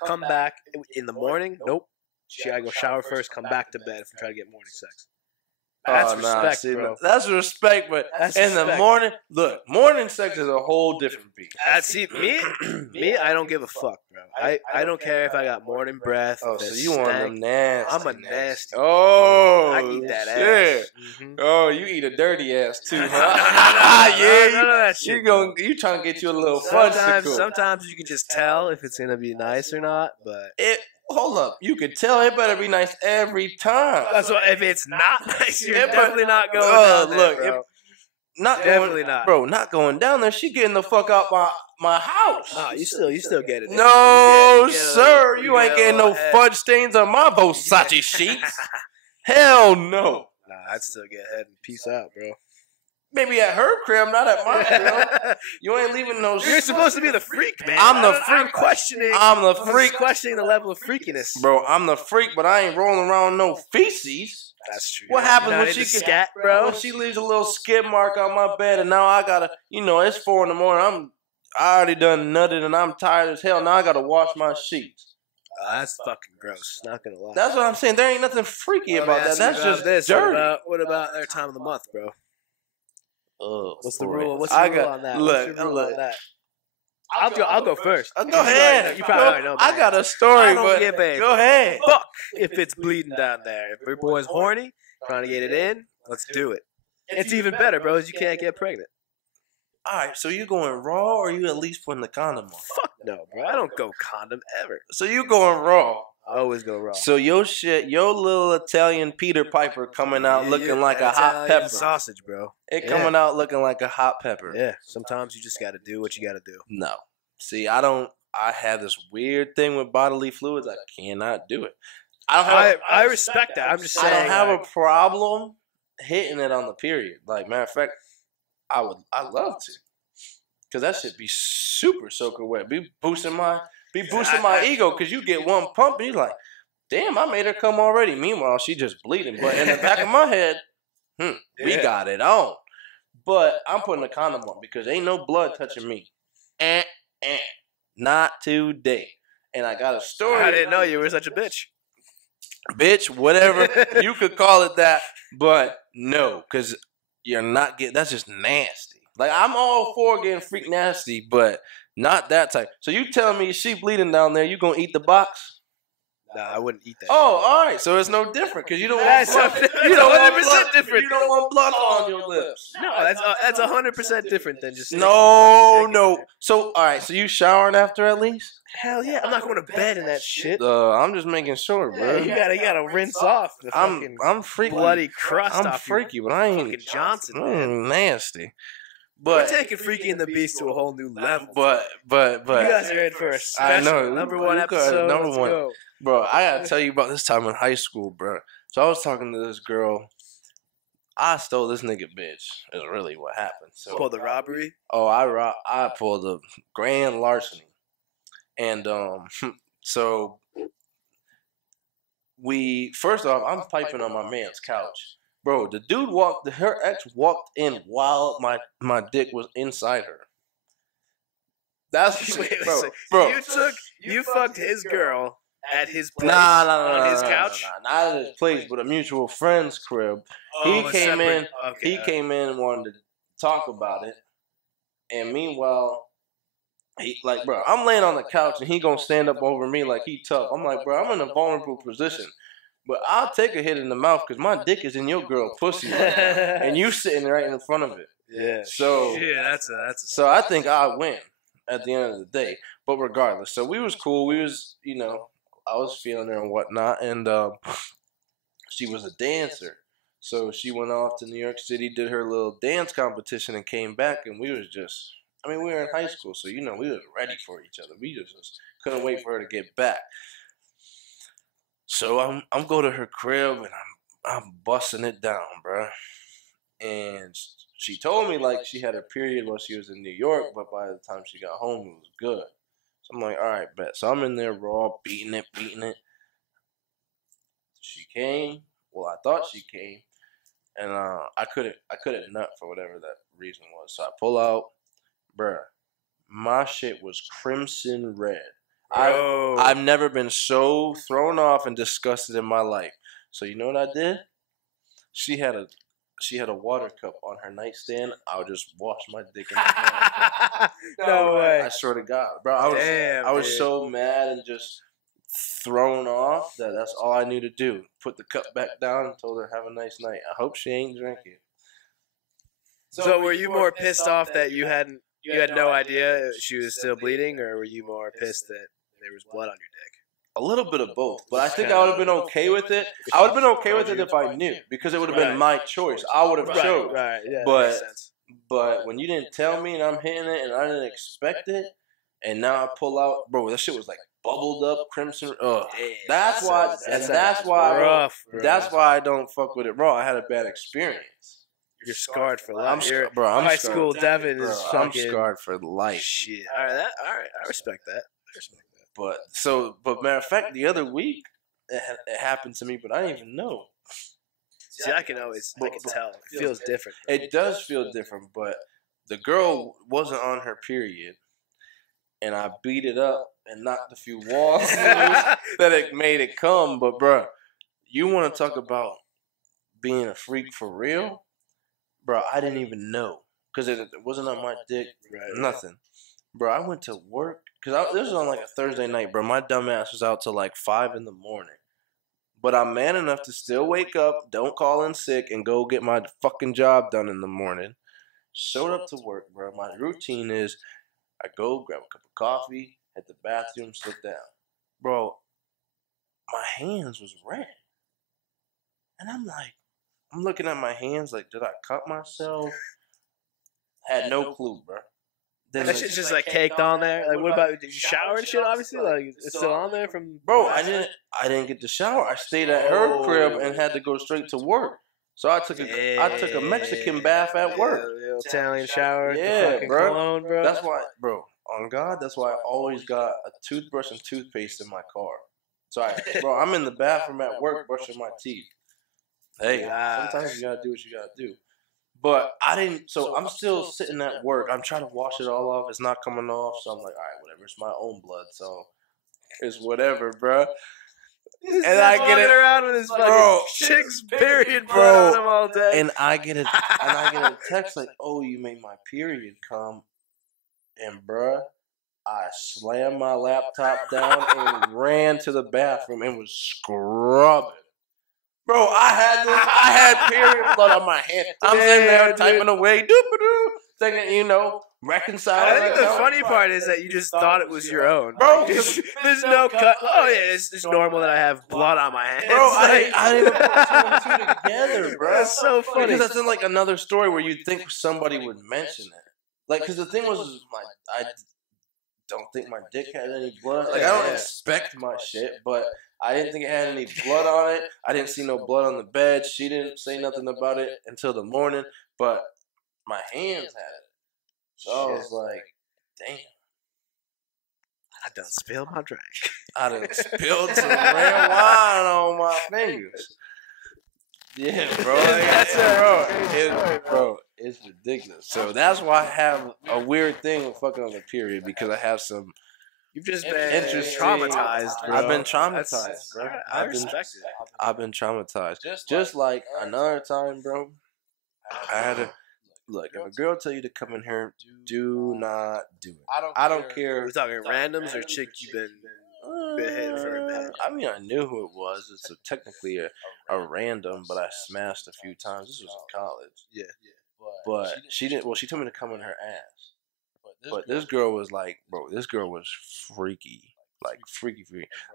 come back in the morning. Nope. She gotta go shower first, come back to bed if I'm trying to get morning sex. That's respect, bro. That's respect, but the morning, look, morning sex is a whole different beat. See, me, I don't give a fuck, bro. I don't care if I got morning breath. Oh, so you want them nasty? I'm a nasty. Oh, I eat that ass. Yeah. Oh, you eat a dirty ass too, huh? You trying to get you a little fudgesicle. Sometimes you can just tell if it's gonna be nice or not, but hold up, you can tell it better be nice every time. That's why if it's not nice, you're definitely not going down there, bro. Not going down there. She getting the fuck out my house. Nah, you still get it. No, sir, you ain't getting no fudge stains on my Versace sheets. Hell no. Nah, I'd still get head and peace out, bro. Maybe at her crib, not at mine, bro. You ain't leaving no. You're supposed to be the freak, man. I'm the freak. I'm the freak. Questioning the level of freakiness, bro. I'm the freak, but I ain't rolling around no feces. That's true. What happens when she scat, bro? When she leaves a little skid mark on my bed, and now I gotta, it's 4 a.m. I already done nutted, and I'm tired as hell. Now I gotta wash my sheets. That's fucking gross. Not gonna lie. That's what I'm saying. There ain't nothing freaky about that. That's just dirty. What about their time of the month, bro? What's the rule? What's the rule on that? Look. I'll go first. Go ahead. You probably already know. I got a story, but go ahead. Fuck if it's bleeding down there. If your boy's horny, trying to get it in, let's do it. It's even better, bro, is you can't get pregnant. All right, so you going raw, or you at least putting the condom on? Fuck no, bro. I don't go condom ever. So you going raw? I always go raw. So your little Italian Peter Piper coming out looking like a hot pepper. Sausage, bro. Coming out looking like a hot pepper. Yeah. Sometimes you just got to do what you got to do. No. See, I have this weird thing with bodily fluids. I cannot do it. I respect that. I'm just saying. I don't have a problem hitting it on the period. Like, matter of fact, I love to. Because that shit be super soaking wet. Be boosting my ego, because you get one pump and you're like, damn, I made her come already. Meanwhile, she just bleeding. But in the back of my head, we got it on. But I'm putting a condom on because ain't no blood touching me. Not today. And I got a story. I didn't know you were such a bitch. Bitch, whatever. You could call it that. But no, because you're not getting, that's just nasty. Like, I'm all for getting freak nasty, but not that type. So you telling me she bleeding down there, you gonna eat the box? Nah, I wouldn't eat that. Oh, all right. So it's no different because you don't want blood. You don't want blood different. You don't want blood on your lips. No, that's 100% different than just. No. So all right. So you showering after at least? Hell yeah! I'm not going to bed in that shit. I'm just making sure, bro. Yeah, you gotta rinse off the I'm freaky. Bloody crust. I'm freaky, but I ain't Johnson. nasty. But we're taking Freaky and the Beast to a whole new level. but you guys are in for a special I know number one you got a episode. number Let's one. go. Bro, I gotta tell you about this time in high school, bro. So I was talking to this girl. I stole this nigga bitch. Is really what happened. So Pull the robbery. oh, I pulled a grand larceny, and so we first off, I'm piping on my man's couch, bro. The dude her ex walked in while my dick was inside her. That's Wait, bro, so bro. you fucked his girl at his place Nah, on his couch. not at his place, but a mutual friend's crib. He Oh, came in. separate. Okay, He came in and wanted to talk about it, and meanwhile, he like, bro, I'm laying on the couch and he gonna stand up over me like he tough. I'm like, bro, I'm in a vulnerable position, but I'll take a hit in the mouth because my dick is in your girl pussy right now, and you sitting right in front of it. Yeah. So Yeah, that's a. So I think I win at the end of the day. But regardless, so we was cool. We was, I was feeling her and whatnot, and she was a dancer. So she went off to New York City, did her little dance competition, and came back, and we was just, we were in high school, so, we was ready for each other. We just couldn't wait for her to get back. So I'm go to her crib, and I'm busting it down, bro. And she told me, like, she had a period while she was in New York, but by the time she got home, it was good. So I'm like, all right, bet. So I'm in there raw, beating it. She came. Well, I thought she came. And I couldn't nut for whatever that reason was. So I pull out, bruh. My shit was crimson red. I've never been so thrown off and disgusted in my life. So you know what I did? She had a water cup on her nightstand. I would just wash my dick in the water. No way. I swear to God, bro. I was so mad and just thrown off that's all I knew to do. Put the cup back down and told her, have a nice night. I hope she ain't drinking. So were you more pissed off that you had no idea she was still bleeding, or were you more pissed that there was blood on your dick? A little bit of both, but I think I would have been okay with it. I would have been okay with it if I knew, because it would have been my choice. I would have chose. Right, yeah, But when you didn't tell me and I'm hitting it and I didn't expect it, and now I pull out, bro, that shit was like bubbled up crimson. That's why I don't fuck with it raw. I had a bad experience. You're scarred for life. I'm high scarred. school Devin is I'm fucking scarred for life. shit. All right, I respect that. But matter of fact, the other week it happened to me, but I didn't even know. See, I can tell. It feels different. It does feel different, but the girl wasn't on her period, and I beat it up and knocked a few walls loose that it made it come. But bruh, you want to talk about being a freak for real? Bruh, I didn't even know, because it wasn't on my dick, nothing. Bro, I went to work, because this was on like a Thursday night, bro. My dumb ass was out till like 5 in the morning. But I'm man enough to still wake up, don't call in sick, and go get my fucking job done in the morning. Showed up to work, bro. My routine is I go grab a cup of coffee, hit the bathroom, sit down. Bro, my hands was red. And I'm looking at my hands like, did I cut myself? Had no clue, bro. That shit's just like caked on there. Like, what about? Did you shower and shit? Obviously, like it's still on there from. Bro, I didn't get to shower. I stayed at her crib and had to go straight to work. So I took a Mexican bath at work. Italian shower. Yeah, bro. Cologne, bro. That's why, bro. On God, that's why I always got a toothbrush and toothpaste in my car. So I'm in the bathroom at work brushing my teeth. Hey, sometimes you gotta do what you gotta do. But I didn't, so I'm still sitting at work. I'm trying to wash it all off. It's not coming off. So I'm like, all right, whatever. It's my own blood. So it's whatever, bro. And I get it around with his fucking chick's period blood on him all day. And I get a text like, oh, you made my period come. And bro, I slammed my laptop down and ran to the bathroom and was scrubbing. Bro, I had period blood on my hand. I'm sitting there typing away, doo-ba-doo, thinking, reconciling. I think the funny part is that you just thought it was your own. Bro, there's no cut. Oh, yeah, it's normal that I have blood on my hands. Bro, I didn't put two and two together, bro. That's so funny. Because that's in like another story where you'd think somebody would mention it. Like, because the thing was, I don't think my dick had any blood. Like, I don't inspect my shit, but I didn't think it had any blood on it. I didn't see no blood on the bed. She didn't say nothing about it until the morning, but my hands had it. So I was like, damn. I done spilled my drink. I done spilled some red wine on my fingers. Yeah, bro. It's ridiculous. So that's why I have a weird thing with fucking on the period, because I have some. You've just been traumatized, bro. I've been traumatized, bro. I respect it. I've been traumatized. Just like another time, bro. I had to. Look, if a girl tell you to come in here, do not do it. I don't care. We're talking randoms or chick you've been hitting for a minute. I mean, I knew who it was. It's technically a random, but I smashed a few times. This was in college. Yeah. But she didn't. Well, she told me to come in her ass. But this girl was like, bro. This girl was freaky. Like freaky.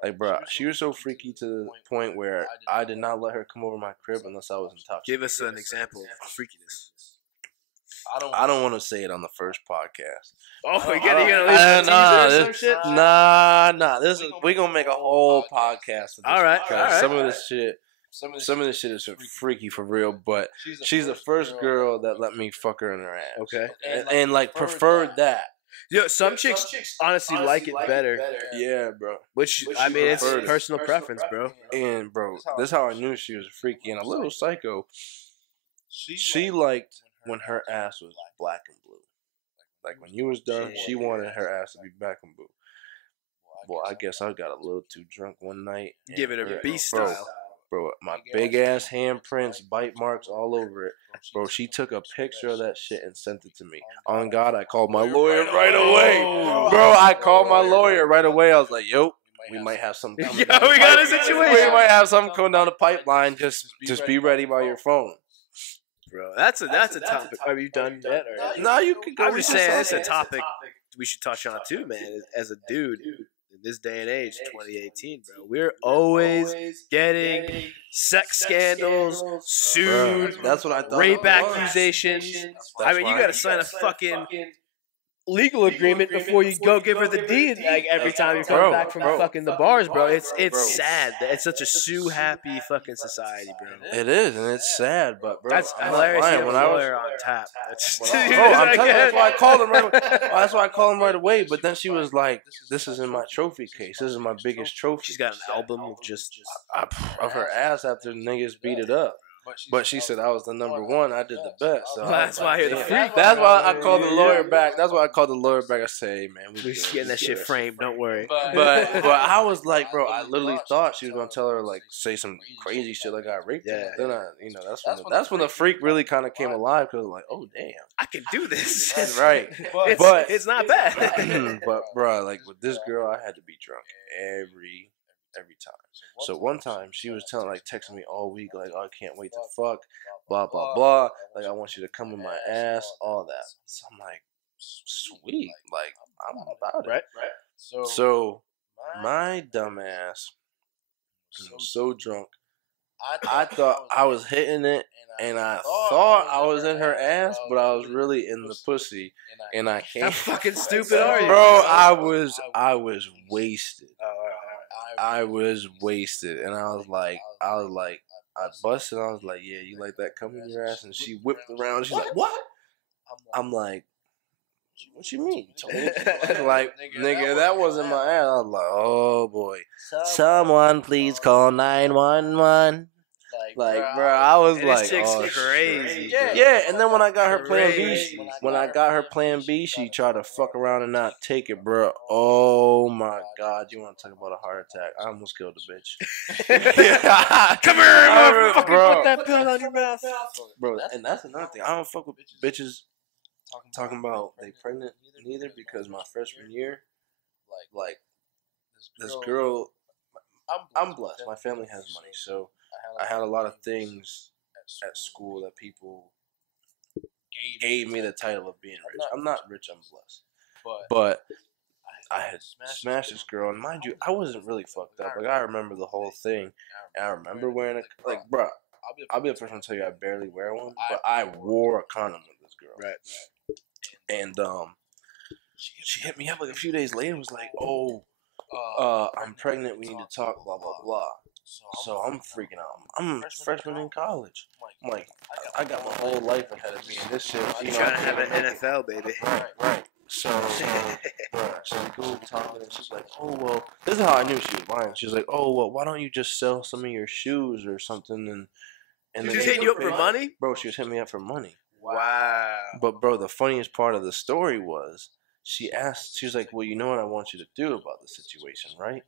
Like, bro, she was so freaky to the point where I did not let her come over my crib unless I was intoxicated. Give us an example of freakiness. I don't want to say it on the first podcast. Oh, you gonna leave a teaser or some shit? Nah. We're gonna make a whole podcast of this. All right. Some of this shit is freaky for real, but she's the first girl that let me fuck her in her ass. Okay. And like preferred that. Yo, some chicks honestly like it better. Yeah, bro. Which I mean, it's personal preference, bro. And bro, this is how I knew she was freaky and a little psycho. She liked when her ass was black and blue. Like when you was done, she wanted her ass to be black and blue. Well, I guess I got a little too drunk one night. Give it a beast style. Bro, my big ass handprints, bite marks all over it. Bro, she took a picture of that shit and sent it to me. On God, I called my lawyer right away. Bro, I called my lawyer right away. I was like, yo, we might have something coming. Yo, we got a situation. We might have something coming down the pipeline. Just be ready by your phone. Bro, that's a topic. Have you done that? Or? No, you can go. I'm just saying, it's a topic we should touch on too, man. As a dude, in this day and age, 2018, bro, we're always getting sex scandals, sued, that's what I thought. Rape accusations. I mean, you got to sign a fucking legal agreement before you go give her the deed. Like every time you come back from fucking the bars, bro. It's sad. It's such a sue happy fucking society, bro. It is, and it's sad, but bro, that's hilarious. When I was on tap, bro, I'm telling you, that's why I called him right away. That's why I called him right away. But then she was like, "This is in my trophy case. This is my biggest trophy." She's got an album of just of her ass after niggas beat it up. But she said I was the number one. I did the best. So that's why you're the freak. That's why I called the lawyer back. That's why I called the lawyer back. I said, "Hey man, we're just getting that shit framed. Don't worry." But I was like, bro, I literally thought she was gonna tell her like say some crazy shit like I raped her. Then that's when the freak really kind of came alive because like, oh damn, I can do this. That's right. But it's not bad. But bro, like with this girl, I had to be drunk every time. So one time she was texting me all week, like, oh, I can't wait to fuck, blah, blah, blah. Like, I want you to come in my ass, all that. So I'm like, sweet. Like, I'm about it. Right. So my dumb ass was so drunk. I thought I was hitting it, and I thought I was in her ass, but I was really in the pussy, and I can't. How fucking stupid are you? Bro, I was wasted. I was wasted, and I busted. I was like, yeah, you like that coming in your ass? And she whipped around. She's like, what? I'm like, what you mean? Like, nigga, that wasn't my ass. I was like, oh boy, someone please call 911. Like, bro, I was like, chick's oh, crazy. Yeah, and then when I got her plan B, she tried to fuck around and not take it, bro. Oh my God, you want to talk about a heart attack? I almost killed the bitch. Come here, motherfucker! Bro. Put that pill on your mouth, bro. And that's another thing. I don't fuck with bitches talking about they pregnant neither, because my freshman year, like this girl, I'm blessed. My family has money, so I had a lot of things at school that people gave me the title of being rich. I'm not rich, I'm blessed. But I had smashed this girl, and mind you, I wasn't really fucked up. Like, I remember the whole thing, and I remember wearing a, like, bro, I'll be the first one to tell you I barely wear one, but I wore a condom with this girl. Right. And she hit me up like a few days later and was like, "Oh, I'm pregnant. We need to talk. Blah blah blah." So I'm freaking out. I'm a freshman in college. I'm like, I got my whole life ahead of me, and this shit. You're trying to have an NFL baby. Right. So we go talking, and she's like, "Oh well," this is how I knew she was lying. She's like, "Oh well, why don't you just sell some of your shoes or something?" And She was hitting you up for money? Bro, she was hitting me up for money. Wow. But bro, the funniest part of the story was she was like, "Well, you know what I want you to do about the situation, right?"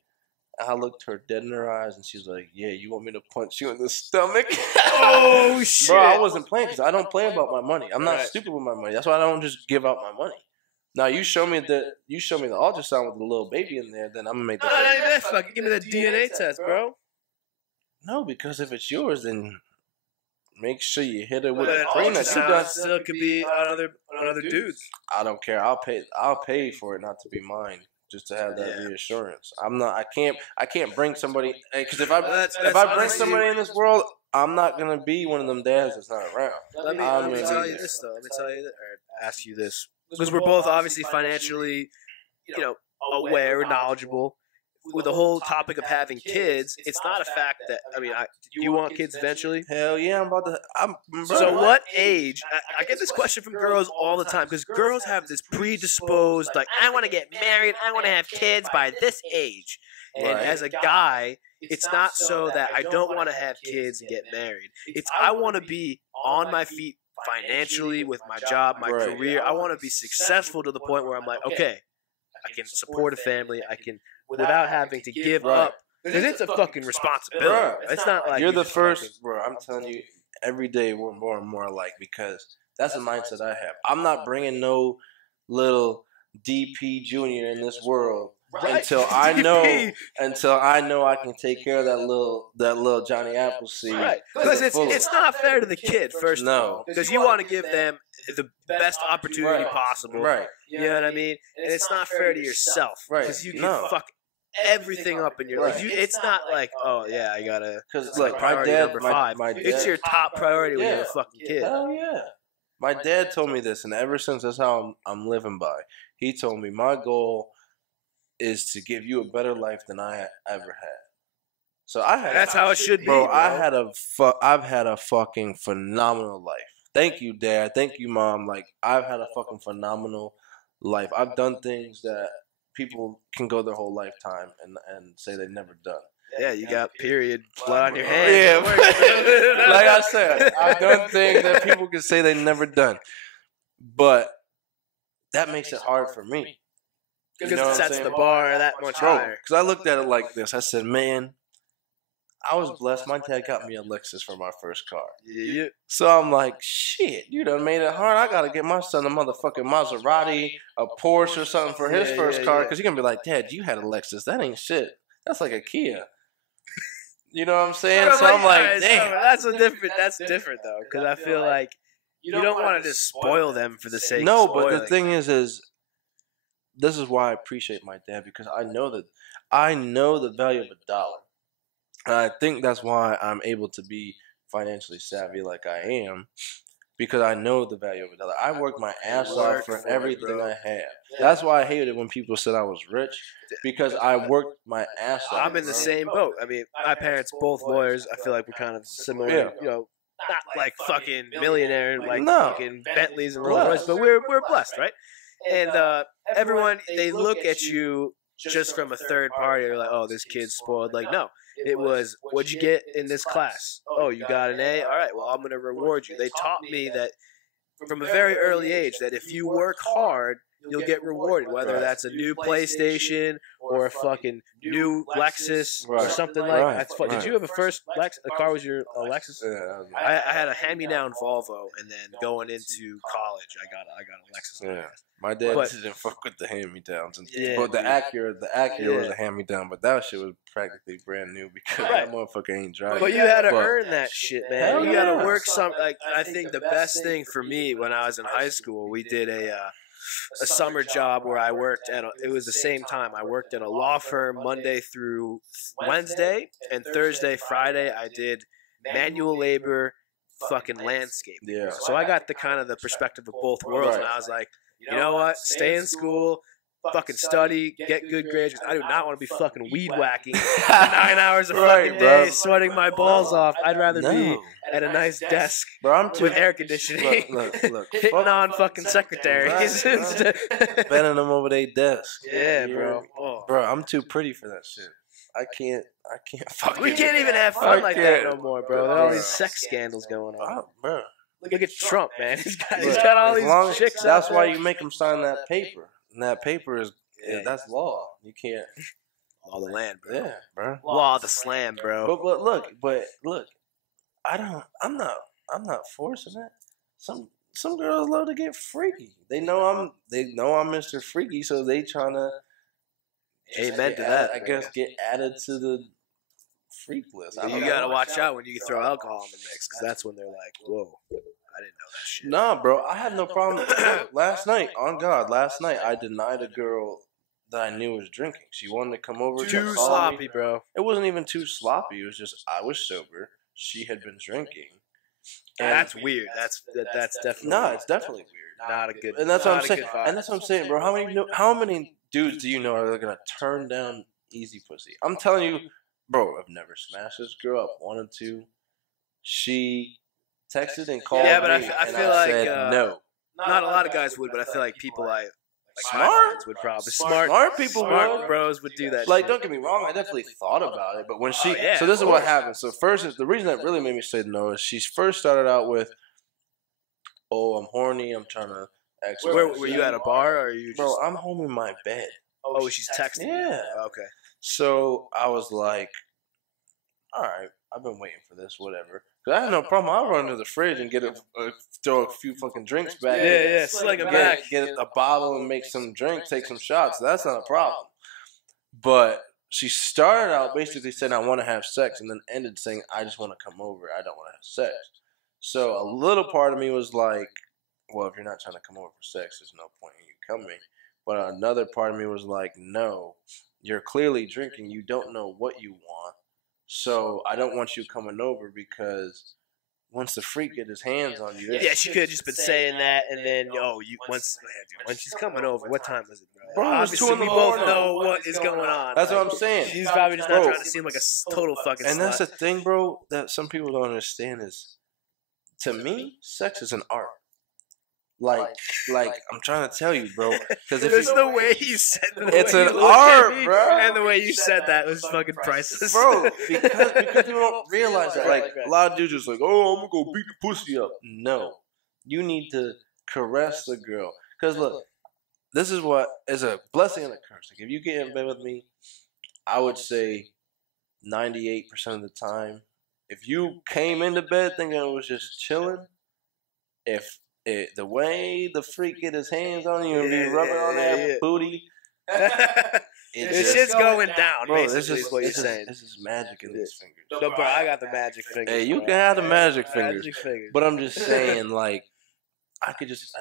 I looked her dead in her eyes, and she's like, "Yeah, you want me to punch you in the stomach?" Oh shit! Bro, I wasn't playing because I don't play about my money. I'm not stupid with my money. That's why I don't just give out my money. Now you show me the ultrasound with the little baby in there, then I'm gonna make that. No, not even that. Fucking give me the DNA test, bro. No, because if it's yours, then make sure you hit it with a But prenup. ultrasound still could be on other dudes. I don't care. I'll pay for it not to be mine, just to have that reassurance. I can't bring somebody, because if I bring somebody in this world, I'm not gonna be one of them dads that's not around. Let me tell you this though. Let me tell you or ask you this, because we're both obviously financially, aware and knowledgeable. With the whole topic of having kids, it's not a fact that do you want kids eventually? Hell yeah, I'm about to. So what age? I get this question from girls all the time because girls have this predisposed like I want to get married, I want to have kids by this age. And as a guy, it's not so that I don't want to have kids and get married. It's I want to be on my feet financially with my job, my career. I want to be successful to the point where I'm like, okay, I can support a family. I can. Without having to give up, because it's a fucking responsibility. Bro. It's not like you're the first, bro. I'm telling you, every day we're more and more alike because that's the mindset I have. I'm not bringing no little DP Junior in this world until I know I can take care of that little Johnny Appleseed. Right, because it's not fair to the kid first of all, because you want to give them the best opportunity possible. Right. You know what I mean? And it's not fair to yourself. Right. Because you can fuck everything up in your life. It's not like, oh yeah, I gotta. Because like my dad, it's your top priority when you have a fucking kid. Hell yeah. My dad told me this, and ever since that's how I'm living by. He told me my goal is to give you a better life than I ever had. So that's how it should be, bro. I've had a fucking phenomenal life. Thank you, Dad. Thank you, Mom. Like I've had a fucking phenomenal life. I've done things that people can go their whole lifetime and say they've never done. Yeah, you got period blood on your hands. Yeah, like I said, I've done things that people can say they've never done, but that makes it hard for me. Because it sets the bar that much higher. Because I looked at it like this. I said, man, I was blessed. My dad got me a Lexus for my first car. Yeah. So I'm like, shit, you done made it hard. I got to get my son a motherfucking Maserati, a Porsche or something for his first car. Because you're going to be like, Dad, you had a Lexus. That ain't shit. That's like a Kia. You know what I'm saying? So I'm like, damn. That's different, though. Because I feel like you don't want to just spoil them for the sake of No, spoiling. but the thing is this is why I appreciate my dad, because I know the value of a dollar. And I think that's why I'm able to be financially savvy like I am, because I know the value of a dollar. I worked my ass off for everything I have. That's why I hated when people said I was rich, because I worked my ass off. I'm in the same boat. I mean, my parents both lawyers. I feel like we're kind of similar. Yeah. Not like fucking millionaire, like fucking Bentleys and Rolls Royce, but we're blessed, right? And everyone, they look at you just from a third party. They're like, oh, this kid's spoiled. Like, no. It was, what'd you get in this class? Oh, you got an A? All right, well, I'm going to reward you. They taught me that from a very early age that if you work hard, you'll get rewarded, whether that's a new PlayStation or a fucking new Lexus or something like that. Did you have a first Lexus? The car was your Lexus? Yeah, I had a hand-me-down Volvo, and then going into college, I got a Lexus. Yeah. My dad didn't fuck with the hand-me-downs. But the Acura was a hand-me-down, but that shit was practically brand new because that motherfucker ain't driving. But you had to earn that shit, man. You got to work some. Like I think the best thing for me when I was in high school, we did a summer job where I worked at. It was the same time. I worked at a law firm Monday through Wednesday, and Thursday, Friday, I did manual labor, fucking landscape. Yeah. So I got the kind of the perspective of both worlds, and I was like, you know what? Stay in school, fucking study, get good grades. 'Cause I do not want to be fucking weed whacking 9 hours a Right, fucking bro. day, sweating my balls off. I'd rather be No. at a nice desk Bro, I'm too with air conditioning, look, hitting fuck- on fucking secretaries. Right, bro. Bending them over their desk. Yeah, You bro. know? Oh. Bro, I'm too pretty for that shit. I can't fucking. We can't even have fun I like that can't. no more, bro. There are all Bro. these sex scandals going on. Bro. Look at Trump, man. He's Look, got all as these long as- chicks. That's out why there. you make them sign that paper. And that paper is that's law. You can't. Law of the land, bro. Yeah, bro. Law of the slam, bro. But look, I'm not forcing it. Some girls love to get freaky. They know I'm Mr. Freaky, so they trying to Amen to that. I guess get added to the freak list. You gotta watch out when you throw alcohol in the mix, because that's when they're like, "Whoa, I didn't know that shit." Nah, bro, I had no problem. Last night, I denied a girl that I knew was drinking. She wanted to come over. Too call sloppy, me. bro. It wasn't even too sloppy. It was just I was sober. She had been drinking. And That's weird. That's definitely. it's definitely weird. Not a good. And that's what not I'm a saying. good vibe. And that's what I'm saying, bro. How many dudes do you know are gonna turn down easy pussy? I'm telling you, bro. I've never smashed this girl up. Wanted to. She texted and called Yeah, but I me, f- I and feel like, said no. Not a lot of guys would, but I feel like people like my Smart? friends would probably Smart people smart would. bros would do that. Like, shit. don't get me wrong, I definitely thought about it, but when she, yeah, so this is of what course. happened. So first, is the reason that really made me say no is she first started out with, "Oh, I'm horny. I'm trying to." X, Where Y, were Z." you at a bar, or are you? Bro, Just, I'm home in my bed. oh, she's texting. Yeah. Okay. So I was like, "All right, I've been waiting for this. Whatever." Cause I had no problem. I'll run to the fridge and get throw a few fucking drinks back. Yeah, sling 'em back. Get a bottle and make some drinks, take some shots. That's not a problem. But she started out basically saying, "I want to have sex," and then ended saying, "I just want to come over. I don't want to have sex." So a little part of me was like, "Well, if you're not trying to come over for sex, there's no point in you coming." But another part of me was like, "No, you're clearly drinking. You don't know what you want. So I don't want you coming over because once the freak get his hands on you, Yeah, she could have just been saying that, and then when she's coming over, what time is it, bro? Bro, it was Obviously, 2 in the we both morning. know what is going on. That's what Like, I'm saying. She's probably just not Bro. trying to seem like a total fucking And that's slut. the thing, bro, that some people don't understand is, to me, sex is an art. Like I'm trying to tell you, bro. Because There's the way you said that. It's an art, bro. And the way you said that was fucking priceless. Bro, because people don't realize that. Like, a lot of dudes just like, "Oh, I'm gonna go beat the pussy up." No, you need to caress the girl. Because look, this is what is a blessing and a curse. Like, if you get in bed with me, I would say 98% of the time, if you came into bed thinking it was just chilling, the way the freak get his hands on you and be rubbing on that booty, This shit's going down, bro, basically, is what you're saying. This is magic in these fingers. No, bro, I got the magic fingers. Hey, you bro. can have the magic fingers. Magic fingers. But I'm just saying, like, I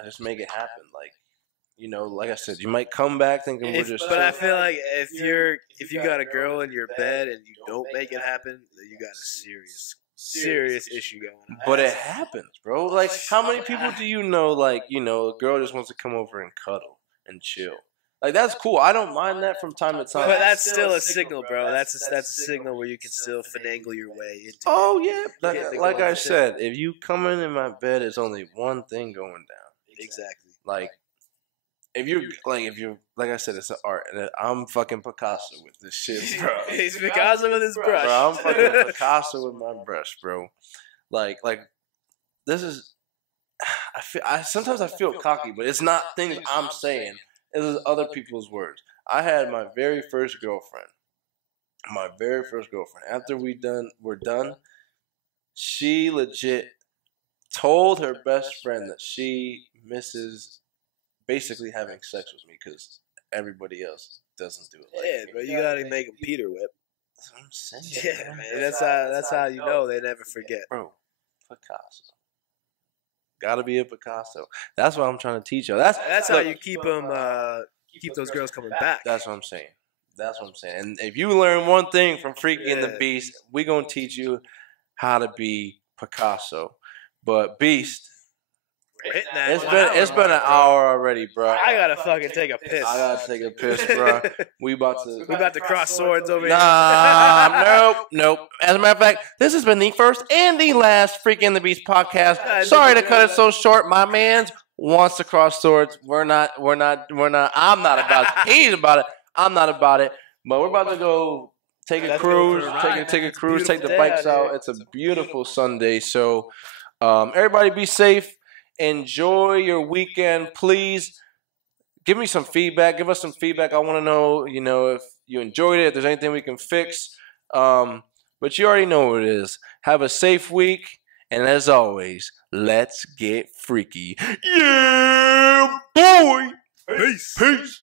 just make it happen. Like, you know, like I said, you might come back thinking we're just. But I feel like if you got a girl in your bed and you don't make it happen, then you got a serious issue going on. But it happens, bro. Like, how many people do you know? Like, you know, a girl just wants to come over and cuddle and chill. Like, that's cool. I don't mind that from time to time. But that's still a signal, bro. That's a signal where you can still finagle your way into. Oh yeah, like I shit. said, if you come in my bed, it's only one thing going down. Exactly. Like, if you're like I said, it's an art, and I'm fucking Picasso with this shit, bro. He's Picasso with his brush. Bro, I'm fucking Picasso with my brush, bro. Like this is. Sometimes I feel cocky, but it's not things I'm saying. It is other people's words. I had my very first girlfriend. After we're done, she legit told her best friend that she misses basically having sex with me because everybody else doesn't do it. Like Yeah, me. bro, you gotta make a Peter whip. That's what I'm saying. Yeah, man. That's how you know they never forget. Bro, Picasso. Gotta be a Picasso. That's what I'm trying to teach y'all. That's how you keep them. Keep those girls coming back. That's what I'm saying. And if you learn one thing from Freaky and the Beast, we gonna teach you how to be Picasso. But Beast, We're hitting that. It's been an hour already, bro. I gotta fucking take a piss. I gotta take a piss, bro. We about to cross swords over here. Nope. As a matter of fact, this has been the first and the last Freak and the Beast podcast. Sorry to cut it so short. My man wants to cross swords. We're not. I'm not about it. He's about it. I'm not about it. But we're about to go take a cruise. Take a cruise. Take the bikes out. It's a beautiful Sunday. So, everybody be safe. Enjoy your weekend. Please give me some feedback. Give us some feedback. I want to know, if you enjoyed it, if there's anything we can fix. But you already know what it is. Have a safe week. And as always, let's get freaky. Yeah, boy. Peace. Peace.